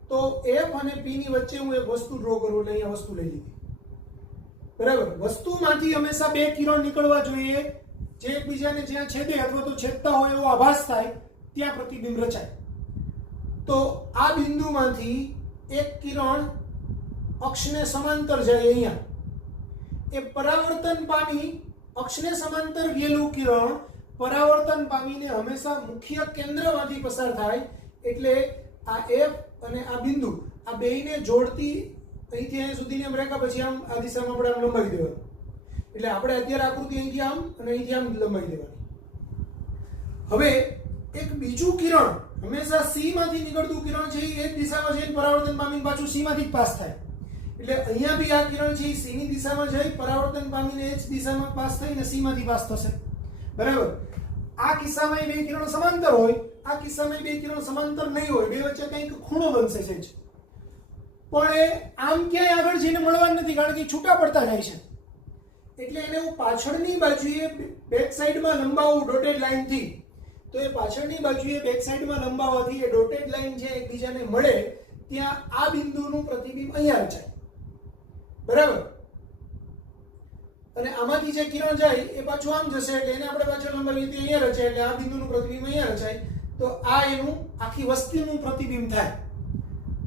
તો f અને p ની વચ્ચે હું એક વસ્તુ ડ્રો કરું એટલે અહીંયા વસ્તુ લઈ લીધી. બરાબર, વસ્તુમાંથી હંમેશા બે કિરણ નીકળવા જોઈએ જે એકબીજાને જ્યાં છેદે અથવા તો છેદતા હોય એવો આભાસ થાય ત્યાં પ્રતિબિંબ રચાય. તો આ બિંદુમાંથી એક કિરણ અક્ષને સમાંતર જાય અહીંયા, એ પરાવર્તન પામી અક્ષને સમાંતર ગયેલું કિરણ પરાવર્તન પામીને હંમેશા મુખ્ય કેન્દ્રમાંથી પસાર થાય એટલે આ f અને આ બિંદુ આ બેયને જોડતી અહીંથી અહીં સુધીની આમ રેખા પછી આમ આ દિશામાં આપણે આમ લંબાવી દેવાનું, એટલે આપણે અત્યારે આકૃતિ અહીંથી આમ અને અહીંથી આમ લંબાવી દેવાની. હવે એક બીજું કિરણ હંમેશા c માંથી નીકળતું કિરણ છે એ જ દિશામાં જઈને પરાવર્તન પામીને પાછું c માંથી જ પાસ થાય, એટલે અહીંયા બી આ કિરણ છે c ની દિશામાં જઈ પરાવર્તન પામીને એ જ દિશામાં પાસ થઈને c માંથી પાસ થશે. બરાબર, આ કિસ્સામાં બે કિરણો સમાંતર હોય, આ કિસ્સામાં બે કિરણો સમાંતર નહીં હોય, બે વચ્ચે કંઈક ખૂણો બનશે છે, પણ એ આમ ક્યાંય આગળ જઈને મળવાનું નથી કારણ કે છૂટા પડતા જાય છે, એટલે એને હું પાછળની બાજુએ બેક સાઈડમાં લંબાવું ડોટેડ લાઈનથી, તો એ પાછળની બાજુએ બેક સાઈડમાં લંબાવવાથી એ ડોટેડ લાઈન જે એકબીજાને મળે ત્યાં આ બિંદુનું પ્રતિબિંબ અહીંયા રચાય. બરાબર, અને આમાંથી જે કિરણ જાય એ પાછું આમ જશે એટલે એને આપણે પાછળ લંબાવીએ તો અહીંયા રચાય એટલે આ બિંદુનું પ્રતિબિંબ અહીંયા રચાય, તો આ એનું આખી વસ્તુનું પ્રતિબિંબ થાય.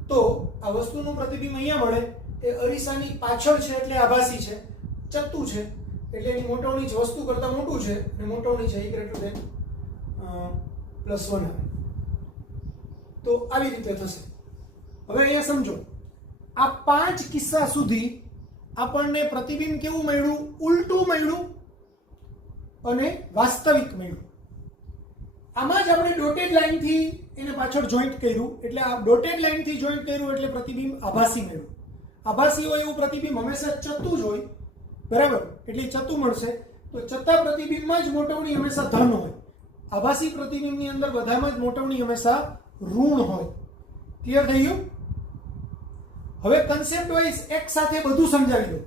તો આ વસ્તુનું પ્રતિબિંબ અહીંયા મળે એ અરીસાની પાછળ છે એટલે આભાસી છે, ચત્તુ છે એટલે એની મોટવણી વસ્તુ કરતા મોટું છે અને મોટવણી છે એ ગ્રેટર ધેન +1 આવે. તો આવી રીતે થશે. હવે અહીંયા સમજો આ 5 કિસ્સા સુધી આપણને પ્રતિબિંબ કેવું મળ્યું, ઉલટું મળ્યું અને વાસ્તવિક મળ્યું. આમાં જ આપણે ડોટેડ લાઈનથી એને પાછળ જોઈન્ટ કર્યું એટલે આ ડોટેડ લાઈનથી જોઈન્ટ કર્યું એટલે પ્રતિબિંબ આભાસી મળ્યું. આભાસી હોય એવું પ્રતિબિંબ હંમેશા ચત્તુ જ હોય. બરાબર, એટલે ચત્તુ મળશે. તો ચત્તા પ્રતિબિંબમાં જ મોટવણી હંમેશા ધન હોય, આભાસી પ્રતિબિંબની અંદર બધામાં જ મોટવણી હંમેશા ઋણ હોય. ક્લિયર થઈ ગયું? હવે કન્સેપ્ટ વાઇઝ એક સાથે બધું સમજાવી દો,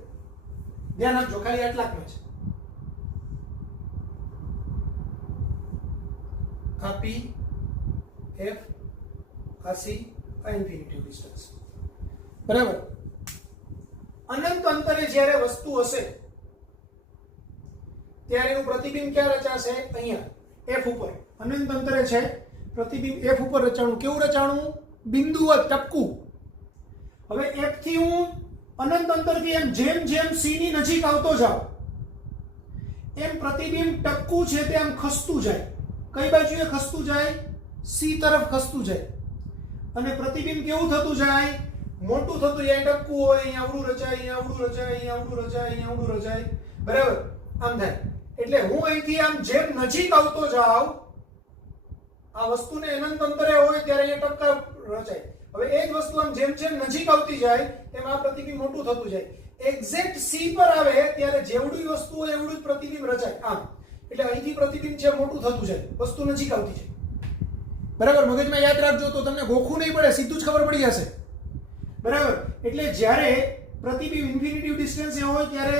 ધ્યાન આપજો, ખાલી આટલાકમાં છે. આ p f આ c આ ઇન્ફિનિટી ડિસ્ટન્સ. બરાબર, અનંત અંતરે જ્યારે વસ્તુ હશે ત્યારે એનું પ્રતિબિંબ ક્યાં રચાશે, અહીંયા f ઉપર. અનંત અંતરે છે પ્રતિબિંબ f ઉપર રચાણું. કેવું રચાણું? બિંદુવત, ટપકું. હવે f થી હું અનંત અંતરથી એમ જેમ જેમ c ની નજીક આવતો જાઉં એમ પ્રતિબિંબ ટપકું છે તે આમ ખસતું જાય. કઈ બાજુએ ખસતું જાય? c તરફ ખસતું જાય. અને પ્રતિબિંબ કેવું થતું જાય? મોટું થતું જાય. ટપકું હોય, અહીંયા આવડું રચાય, અહીંયા આવડું રચાય, અહીંયા આવડું રચાય, અહીંયા આવડું રચાય. બરાબર, આમ થાય. એટલે હું અહીંથી આમ જેમ નજીક આવતો જાઉં, આ વસ્તુને અનંત અંતરે હોય ત્યારે અહીંયા ટપકા રચાય. હવે એ જ વસ્તુ આમ જેમ જેમ નજીક આવતી જાય એમ આ પ્રતિબિંબ મોટું થતું જાય. એક્ઝેક્ટ c પર આવે ત્યારે જેવડી વસ્તુ હોય એવડું જ પ્રતિબિંબ રચાય આમ. એટલે અહીંથી પ્રતિબિંબ છે મોટું થતું જાય, વસ્તુ નજીક આવતી જાય. બરાબર, મગજમાં યાદ રાખજો તો તમને ગોખવું નહીં પડે, સીધું જ ખબર પડી જશે. બરાબર, એટલે જ્યારે પ્રતિબિંબ ઇન્ફિનિટિવ ડિસ્ટન્સ હોય ત્યારે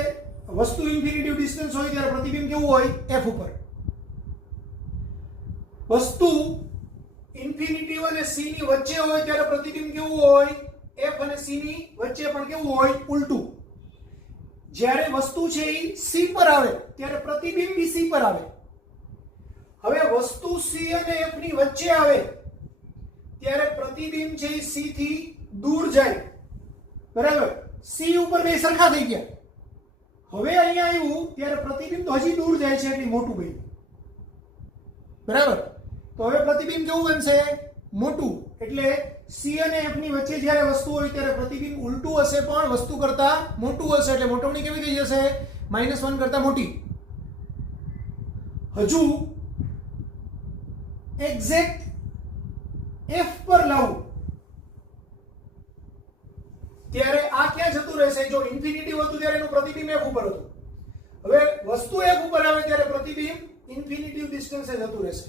વસ્તુ ઇન્ફિનિટિવ ડિસ્ટન્સ હોય ત્યારે પ્રતિબિંબ કેવું હોય? f ઉપર. વસ્તુ ઇન્ફિનિટિવ અને c ની વચ્ચે હોય ત્યારે પ્રતિબિંબ કેવું હોય? f અને c ની વચ્ચે પણ કેવું હોય? ઉલટું. જ્યારે વસ્તુ છે એ c પર આવે ત્યારે પ્રતિબિંબ બી c પર આવે. હવે વસ્તુ c અને f ની વચ્ચે આવે ત્યારે પ્રતિબિંબ છે એ c થી દૂર જાય. બરાબર, c ઉપર બે સરખા થઈ ગયા. હવે અહીંયા આવ્યું ત્યારે પ્રતિબિંબ તો હજી દૂર જાય છે એટલે મોટું બન્યું. બરાબર, તો હવે પ્રતિબિંબ કેવું બનશે? મોટું. એટલે c અને f ની વચ્ચે જ્યારે વસ્તુ હોય ત્યારે પ્રતિબિંબ ઉલટું હશે પણ વસ્તુ કરતા મોટું હશે એટલે મોટવણી કેવી થઈ જશે? -1 કરતા મોટી. હજુ એક્ઝેક્ટ f પર લાવું ત્યારે આ ક્યાં જતું રહેશે? જો ઇન્ફિનિટી હતું ત્યારે એનું પ્રતિબિંબ f ઉપર હતું, હવે વસ્તુ એક ઉપર આવે ત્યારે પ્રતિબિંબ ઇન્ફિનિટિવ ડિસ્ટન્સે જતું રહેશે,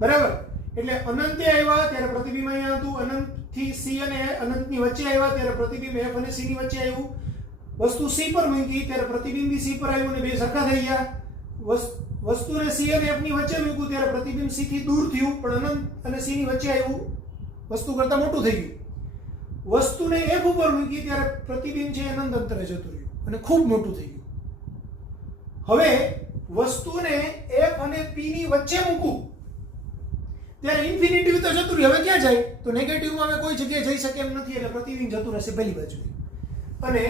બરાબર. એટલે અનંતે આવ્યા ત્યારે પ્રતિબિંબ અહીંયા હતું, અનંતથી c અને અનંતની વચ્ચે આવ્યા ત્યારે પ્રતિબિંબ f અને c ની વચ્ચે આવ્યું. વસ્તુ c પર મૂકી ત્યારે પ્રતિબિંબ બી c પર આવ્યું અને બે સરખા થઈ ગયા. વસ્તુને c અને f ની વચ્ચે મૂક્યું ત્યારે પ્રતિબિંબ c થી દૂર થયું પણ અનંત અને c ની વચ્ચે આવ્યું, વસ્તુ કરતા મોટું થઈ ગયું. વસ્તુને f ઉપર મૂકી ત્યારે પ્રતિબિંબ છે અનંત અંતરે જતું રહ્યું અને ખૂબ મોટું થઈ ગયું. હવે વસ્તુને f અને p ની વચ્ચે મૂકું ત્યારે ઇન્ફિનિટી તો જતું રહ્યું. હવે ક્યાં જાય? તો નેગેટિવમાં હવે કોઈ જગ્યાએ જઈ શકે એમ નથી, એટલે પ્રતિબિંબ જતું રહેશે પહેલી બાજુ. અને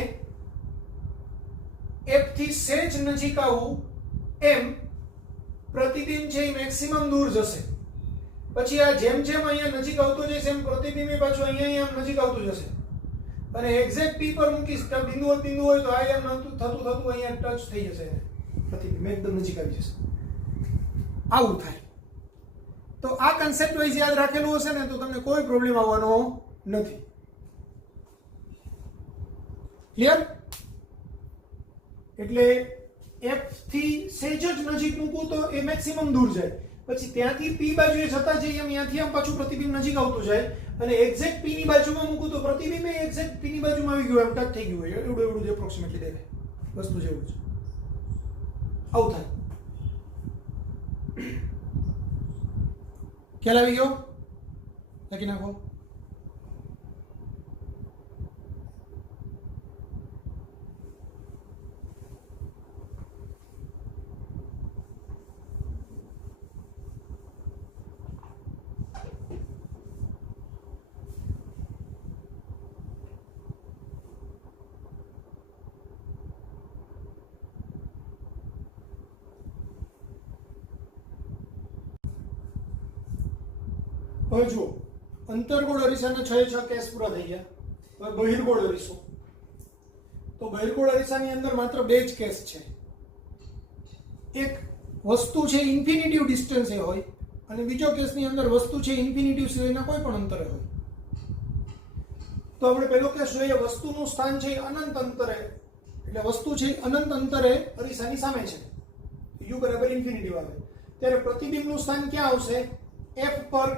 f થી સહેજ નજીક આવું એમ પ્રતિબિંબ છે એ મેક્સિમમ દૂર જશે. પછી આ જેમ જેમ અહીંયા નજીક આવતો જશે એમ પ્રતિબિંબ એ પાછું અહીંયા નજીક આવતું જશે. અને એક્ઝેક્ટ p પર મૂકીશ તો બિંદુ હોય તો આ એમ થતું અહીંયા ટચ થઈ જશે, પ્રતિબિંબ એકદમ નજીક આવી જશે. આવું થાય. તો આ કન્સેપ્ટ વાઇઝ યાદ રાખેલું હશે ને તો તમને કોઈ પ્રોબ્લેમ આવવાનો નથી. ક્લિયર? એટલે f થી સહેજ જ નજીક મૂકું તો એ મેક્સિમમ દૂર જાય. પછી ત્યાંથી p બાજુએ જતા જઈએ એમ ત્યાંથી આમ પાછું પ્રતિબિંબ નજીક આવતું જાય. અને એક્ઝેક્ટ p ની બાજુમાં મૂકું તો પ્રતિબિંબ એક્ઝેક્ટ p ની બાજુમાં આવી ગયું, એમ ટચ થઈ ગયું હોય, એવડું જ એપ્રોક્સિમેટલી દેખાય, વસ્તુ જેવું છે. આવું થાય. ખ્યાલ આવી ગયો? લખી નાખો. હવે જુઓ, અંતર્ગોળ અરીસાના 6 કેસ પૂરા થઈ ગયા. હવે બહિર્ગોળ અરીસો. તો બહિર્ગોળ અરીસાની અંદર માત્ર 2 જ કેસ છે. એક વસ્તુ છે ઇન્ફિનિટિવ ડિસ્ટન્સે હોય અને બીજો કેસની અંદર વસ્તુ છે ઇન્ફિનિટિવ સિવાયના કોઈ પણ અંતરે હોય. તો આપણે પહેલો કેસ જોઈએ, વસ્તુનું સ્થાન છે અનંત અંતરે, એટલે વસ્તુ છે અનંત અંતરે અરીસાની સામે છે, u બરાબર ઇન્ફિનિટિવ આવે. ત્યારે પ્રતિબિંબનું સ્થાન ક્યાં આવશે? f પર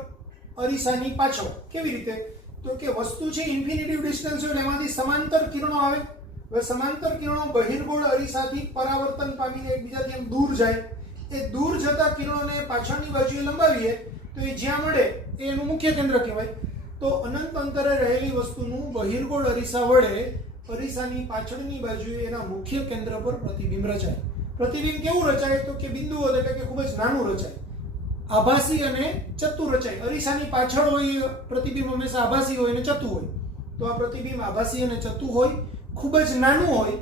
અરીસાની પાછળ. કેવી રીતે? તો કે વસ્તુ છે ઇન્ફિનિટિવ ડિસ્ટન્સ હોય એમાંથી સમાંતર કિરણો આવે. હવે સમાંતર કિરણો બહિર્ગોળ અરીસાથી પરાવર્તન પામીને એકબીજાથી એમ દૂર જાય. એ દૂર જતા કિરણોને પાછળની બાજુએ લંબાવીએ તો એ જ્યાં મળે એ એનું મુખ્ય કેન્દ્ર કહેવાય. તો અનંત અંતરે રહેલી વસ્તુનું બહિર્ગોળ અરીસા વડે અરીસાની પાછળની બાજુએ એના મુખ્ય કેન્દ્ર પર પ્રતિબિંબ રચાય. પ્રતિબિંબ કેવું રચાય? તો કે બિંદુઓ એટલે કે ખૂબ જ નાનું રચાય, આભાસી અને ચત્તુ રચાય. અરીસાની પાછળ હોય પ્રતિબિંબ હંમેશા આભાસી હોય અને ચત્તુ હોય. તો આ પ્રતિબિંબ આભાસી અને ચત્તુ હોય, ખૂબ જ નાનું હોય.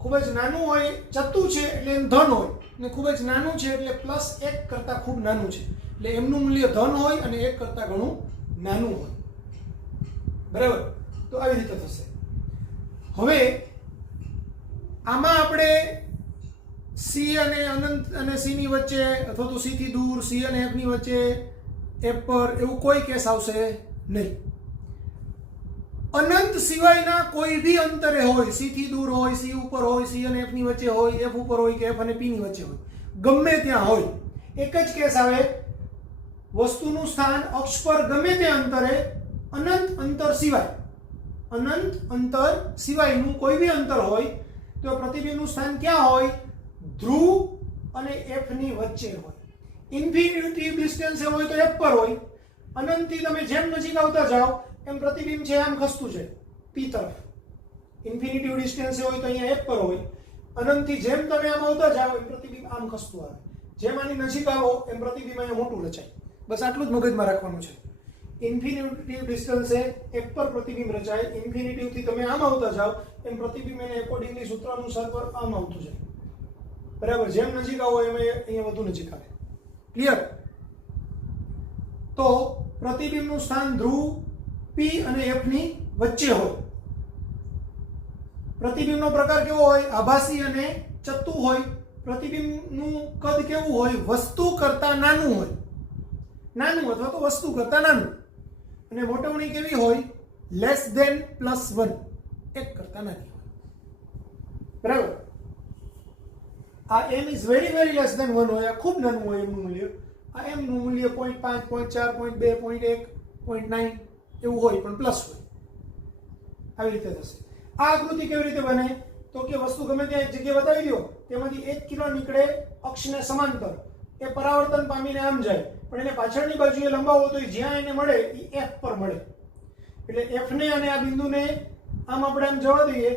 ખૂબ જ નાનું હોય, ચત્તુ છે એટલે એમ ધન હોય, અને ખૂબ જ નાનું છે એટલે +1 કરતા ખૂબ નાનું છે, એટલે એમનું મૂલ્ય ધન હોય અને 1 કરતા ઘણું નાનું હોય. બરાબર? તો આવી રીતે થશે. હવે આમાં આપણે c અને અનંત અને c ની વચ્ચે અથવા તો c થી દૂર, c અને f ની વચ્ચે, f પર, એવું કોઈ કેસ આવશે નહીં. અનંત સિવાયના કોઈ બી અંતરે હોય, c થી દૂર હોય, c ઉપર હોય, c અને f ની વચ્ચે હોય, f ઉપર હોય કે f અને p ની વચ્ચે હોય, ગમે ત્યાં હોય, એક જ કેસ આવે, વસ્તુનું સ્થાન અક્ષ પર ગમે તે અંતરે અનંત અંતર સિવાય, અનંત અંતર સિવાયનું કોઈ બી અંતર હોય તો પ્રતિબિંબનું સ્થાન ક્યાં હોય? ધ્રુવ અને f ની વચ્ચે હોય. ઇન્ફિનિટિવ ડિસ્ટન્સ હોય તો f પર હોય. અનંતથી તમે જેમ નજીક આવતા જાઓ એમ પ્રતિબિંબ છે આમ ખસતું છે p તરફ. ઇન્ફિનિટિવ ડિસ્ટન્સ હોય તો અહીંયા f પર હોય. અનંતથી જેમ તમે આમ આવતા જાઓ એમ પ્રતિબિંબ આમ ખસતું આવે. જેમ આની નજીક આવો એમ પ્રતિબિંબ અહીંયા મોટું રચાય. બસ આટલું જ મગજમાં રાખવાનું છે. ઇન્ફિનિટિવ ડિસ્ટન્સે f પર પ્રતિબિંબ રચાય. ઇન્ફિનિટિવ થી તમે આમ આવતા જાઓ એમ પ્રતિબિંબ એને એકોર્ડિંગલી સૂત્ર અનુસાર પર આમ આવતું જાય. બરાબર? જેમ નજીક આવો એમ અહીંયા વધુ નજીક આવે. ક્લિયર? તો પ્રતિબિંબનું સ્થાન ધ્રુવ, p અને f ની વચ્ચે હોય. પ્રતિબિંબનો પ્રકાર કેવો હોય? આભાસી અને ચત્તુ હોય. પ્રતિબિંબનું કદ કેવું હોય? વસ્તુ કરતા નાનું હોય. નાનું અથવા તો વસ્તુ કરતા નાનું. અને મોટવણી કેવી હોય? લેસ ધેન +1, 1 કરતા નાની હોય. બરાબર? આ m is very very less than 1 હોય, આ ખૂબ નાનું હોય એમનું મૂલ્ય, આ m નું મૂલ્ય 0.5 0.4 0.2 0.1 0.9 એવું હોય પણ પ્લસ હોય, આવી રીતે થશે. આ આકૃતિ કેવી રીતે બને તો કે વસ્તુ ગમે ત્યાં એક જગ્યાએ બતાવી દો, તેમાંથી એક કિરણ નીકળે અક્ષને સમાંતર, એ પરાવર્તન પામીને આમ જાય, પણ એને પાછળની બાજુએ લંબાવો તો જ્યાં એને મળે એ f પર મળે. એટલે f ને અને આ બિંદુને આમ આપણે આમ જવા દઈએ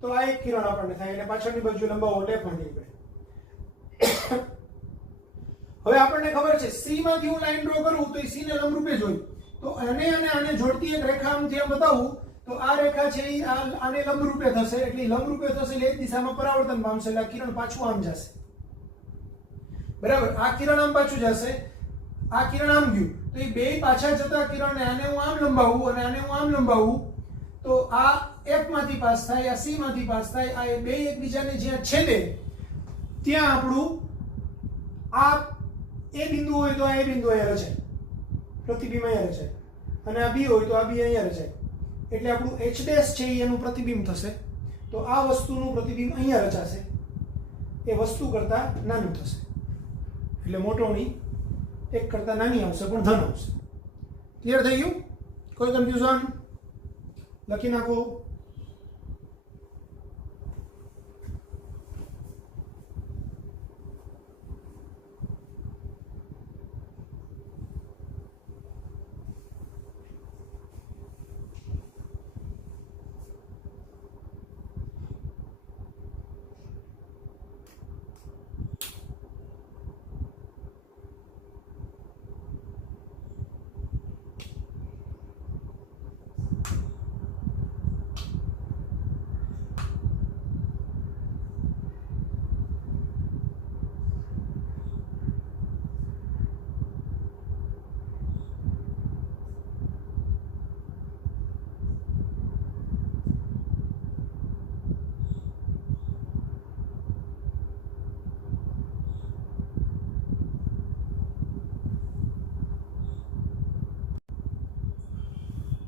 તો આ એક કિરણ આપણને થાય, એટલે પાછળની બાજુએ લંબાવો એટલે f માંથી નીકળે. હવે આપણને ખબર છે c માંથી હું લાઈન ડ્રો કરું તો એ c ને લંબરૂપે જ હોય, તો આને અને આને જોડતી એક રેખા આમથી આમ બતાવું તો આ રેખા છે એ આને લંબરૂપે થશે, એટલે લંબરૂપે થશે એટલે એક દિશામાં પરાવર્તન પામશે, એટલે આ કિરણ પાછું આમ જશે. બરાબર, આ કિરણ આમ પાછું જશે, આ કિરણ આમ ગયું, તો એ બે પાછા જતા કિરણને આને હું આમ લંબાવું અને આને હું આમ લંબાવું તો આ f માંથી પાસ થાય, આ c માંથી પાસ થાય, આ બે એકબીજાને જ્યાં છેદે ત્યાં આપણું આ એ બિંદુ હોય તો આ એ બિંદુ અહીંયા રચાય, પ્રતિબિંબ અહીંયા રચાય, અને આ b હોય તો આ b અહીંયા રચાય, એટલે આપણું h ડેશ છે એનું પ્રતિબિંબ થશે. તો આ વસ્તુનું પ્રતિબિંબ અહીંયા રચાશે, એ વસ્તુ કરતા નાનું થશે, એટલે મોટોની એક કરતા નાની આવશે પણ ધન આવશે. ક્લિયર થઈ ગયું? કોઈ કન્ફ્યુઝન? લખી નાખો.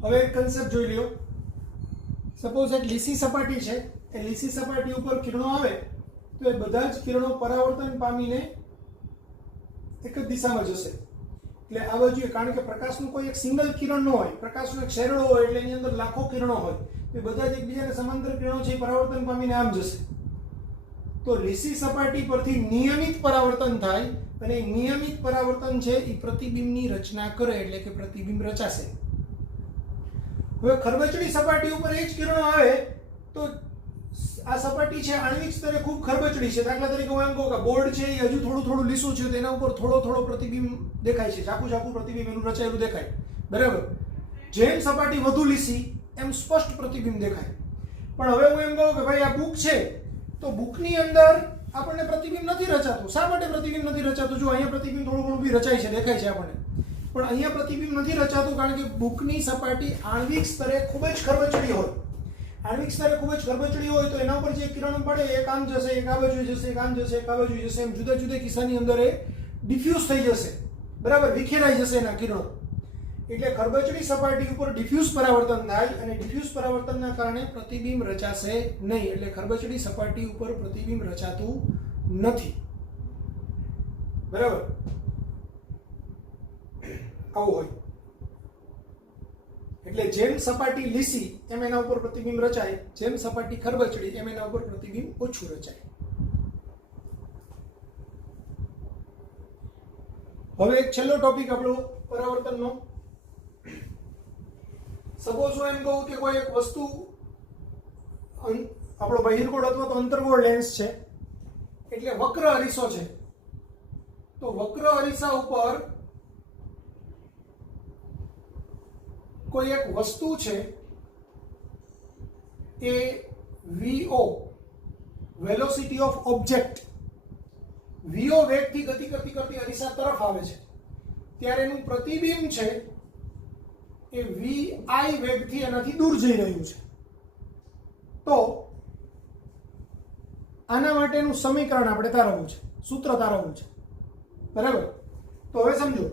હવે એક કન્સેપ્ટ જોઈ લ્યો. સપોઝ એક લીસી સપાટી છે, એ લીસી સપાટી ઉપર કિરણો આવે તો એ બધા જ કિરણો પરાવર્તન પામીને એક જ દિશામાં જશે. એટલે આ બાજુ, કારણ કે પ્રકાશનું કોઈ એક સિંગલ કિરણ ન હોય, પ્રકાશનો એક શેરડો હોય એટલે એની અંદર લાખો કિરણો હોય, એ બધા જ એકબીજાને સમાંતર કિરણો છે એ પરાવર્તન પામીને આમ જશે. તો લીસી સપાટી પરથી નિયમિત પરાવર્તન થાય અને નિયમિત પરાવર્તન છે એ પ્રતિબિંબની રચના કરે, એટલે કે પ્રતિબિંબ રચાશે. હવે ખરબચડી સપાટી ઉપર એ જ કિરણો આવે તો આ સપાટી છે આણ્વિક સ્તરે ખૂબ ખરબચડી છે. દાખલા તરીકે હું એમ કહું કે બોર્ડ છે એ હજુ થોડું થોડું લીસું છે, તેના ઉપર થોડો થોડો પ્રતિબિંબ દેખાય છે, ઝાખું ઝાખું પ્રતિબિંબ એનું રચાયેલું દેખાય. બરાબર, જેમ સપાટી વધુ લીસી એમ સ્પષ્ટ પ્રતિબિંબ દેખાય. પણ હવે હું એમ કહું કે ભાઈ આ બુક છે, તો બુકની અંદર આપણને પ્રતિબિંબ નથી રચાતું. શા માટે પ્રતિબિંબ નથી રચાતું? જો અહીંયા પ્રતિબિંબ થોડું ઘણું બી રચાય છે, દેખાય છે આપણને, પણ અહીંયા પ્રતિબિંબ નથી રચાતું કારણ કે બુકની સપાટી આણ્વિક સ્તરે ખૂબ જ ખરબચડી હોય. આણ્વિક સ્તરે ખૂબ જ ખરબચડી હોય તો એના ઉપર જે કિરણો પડે એક આમ જશે, એક આ બાજુ જશે, એક આમ જશે, એક આ બાજુ જશે, એમ જુદા જુદા કિસ્સાની અંદર એ ડિફ્યુઝ થઈ જશે. બરાબર, વિખેરાઈ જશે એના કિરણો. એટલે ખરબચડી સપાટી ઉપર ડિફ્યુઝ પરાવર્તન થાય અને ડિફ્યુઝ પરાવર્તનના કારણે પ્રતિબિંબ રચાશે નહીં. એટલે ખરબચડી સપાટી ઉપર પ્રતિબિંબ રચાતું નથી. બરાબર, આવું હોય. એટલે જેમ સપાટી લીસી એમ એના ઉપર પ્રતિબિંબ રચાય, જેમ સપાટી ખરબચડી એમ એના ઉપર પ્રતિબિંબ ઓછું રચાય. હવે એક છેલ્લો ટોપિક આપણો પરાવર્તનનો. સપોઝ હું એમ કહું કે કોઈ એક વસ્તુ, આપણો બહિર્ગોળ અથવા તો અંતર્ગોળ લેન્સ છે, એટલે વક્ર અરીસો છે, તો વક્ર અરીસા ઉપર કોઈ એક વસ્તુ છે એ VO, velocity of object, VO વેગથી ગતિ કરતી કરતી અરીસા તરફ આવે છે, ત્યારે એનું પ્રતિબિંબ છે એ VI વેગથી એનાથી દૂર જઈ રહ્યું છે. તો આના માટેનું સમીકરણ આપણે તારવવું છે, સૂત્ર તારવવું છે. બરાબર, તો હવે સમજો,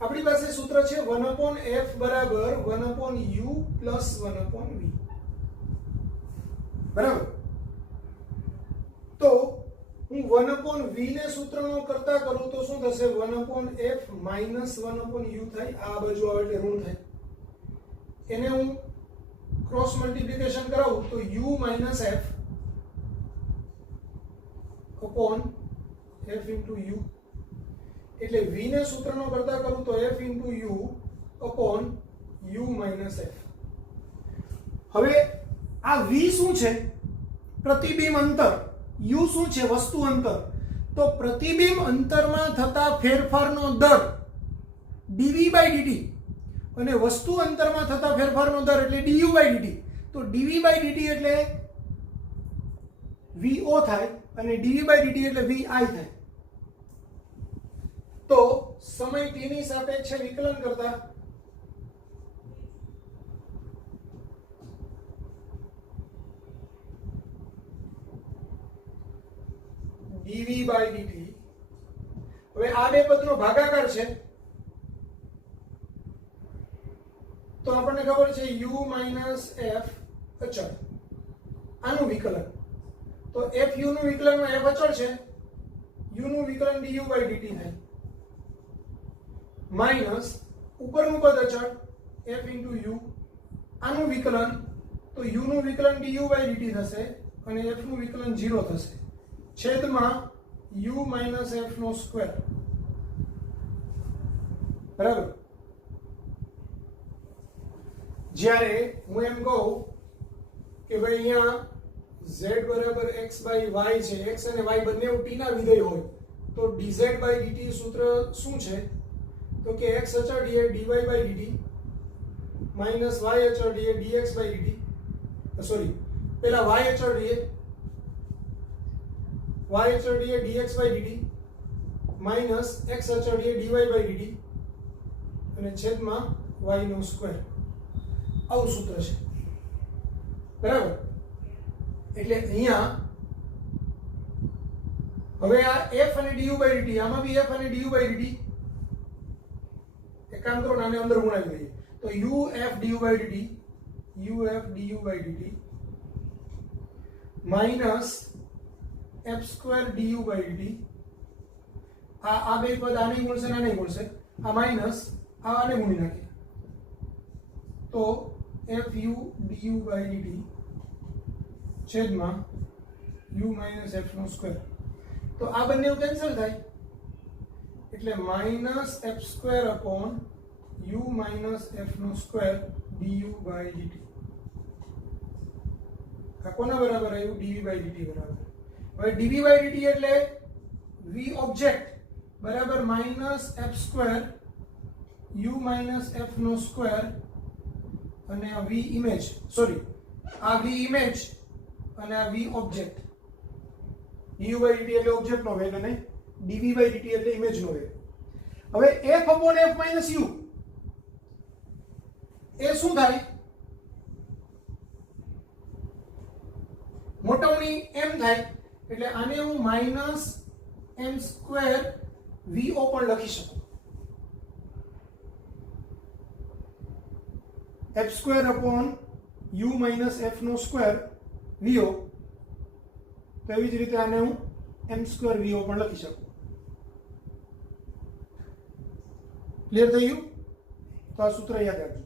આપણી પાસે સૂત્ર છે 1/f બરાબર 1/u પ્લસ 1/v. બરાબર, તો હું 1/v ને સૂત્રનો કરતા કરું તો શું થશે? 1/f માઇનસ 1/u થાય. આ બાજુ આવે એટલે ઋણ થાય. એને હું ક્રોસ મલ્ટીપ્લિકેશન કરાવું તો u minus f upon f into u, એટલે v ને સૂત્રનો કરતા કરું તો f into u upon u minus f. હવે આ v શું છે? પ્રતિબિંબ અંતર. u શું છે? વસ્તુ અંતર. તો પ્રતિબિંબ અંતરમાં થતા ફેરફારનો દર dv બાય dt અને વસ્તુ અંતરમાં થતા ફેરફારનો દર એટલે du બાય dt. તો dv બાય dt એટલે vo થાય અને dv બાય dt એટલે vi થાય. તો સમય t ની સાપેક્ષે વિકલન કરતા dv બાય dt. હવે આ બે પદનો ભાગાકાર છે તો આપણને ખબર છે u માઇનસ f અચળ. આનું વિકલન તો fu નું વિકલનમાં f અચળ છે, u નું વિકલન du બાય dt થાય માઇનસ ઉપરનું પદ અચળ f ઇન્ટુ u. આનું વિકલન તો u નું વિકલન du બાય dt થશે અને f નું વિકલન 0 થશે છેદમાં u માઇનસ f નો સ્ક્વેર. બરાબર. જ્યારે હું એમ કહું કે ભાઈ અહીંયા z બરાબર x બાય y છે, x અને y બંને t ના વિધેય હોય તો dz બાય dt સૂત્ર શું છે? તો કે x અચળ dે dy by dt minus y અચળ dે dx બાય dt. સોરી, પેલા y અચળ dે dx by dt minus x અચળ dે dy બાય dt અને છેદમાં y નો સ્ક્વેર. આવું સૂત્ર છે. બરાબર. એટલે અહીંયા હવે આ f અને du બાય dt, આમાં બી f અને du બાય dt. એક કામ કરો, આને અંદર ગુણાવી દઈએ તો uf du by dt minus f square du by dt. આ બે પદ આને ગુણશે આને ગુણશે, આ માઇનસ આને ગુણી નાખીએ તો fu du બાય dt છેદમાં u માઇનસ f નો સ્ક્વેર. તો આ બંને કેન્સલ થાય એટલે minus f square upon u minus f નો સ્ક્વેર du બાય dt. આ કોના બરાબર આવ્યું? dv બાય dt બરાબર. હવે dv બાય dt એટલે v ઓબ્જેક્ટ બરાબર minus f square u minus f નો સ્ક્વેર અને આ v ઇમેજ, સોરી આ v ઇમેજ અને આ v object. du by dt એટલે ઓબ્જેક્ટ નો વેગ અને dv બાય dt એટલે ઇમેજ નો વેગ. હવે f upon f minus u એ શું થાય? મોટવણી m થાય એટલે આને હું માઇનસ m સ્ક્વેર vo પણ લખી શકું. f square upon u minus f નો સ્ક્વેર vo. તો એવી જ રીતે આને હું m સ્ક્વેર vo પણ લખી શકું. ક્લિયર થઈ ગયું? તો આ સૂત્ર યાદ રાખજો.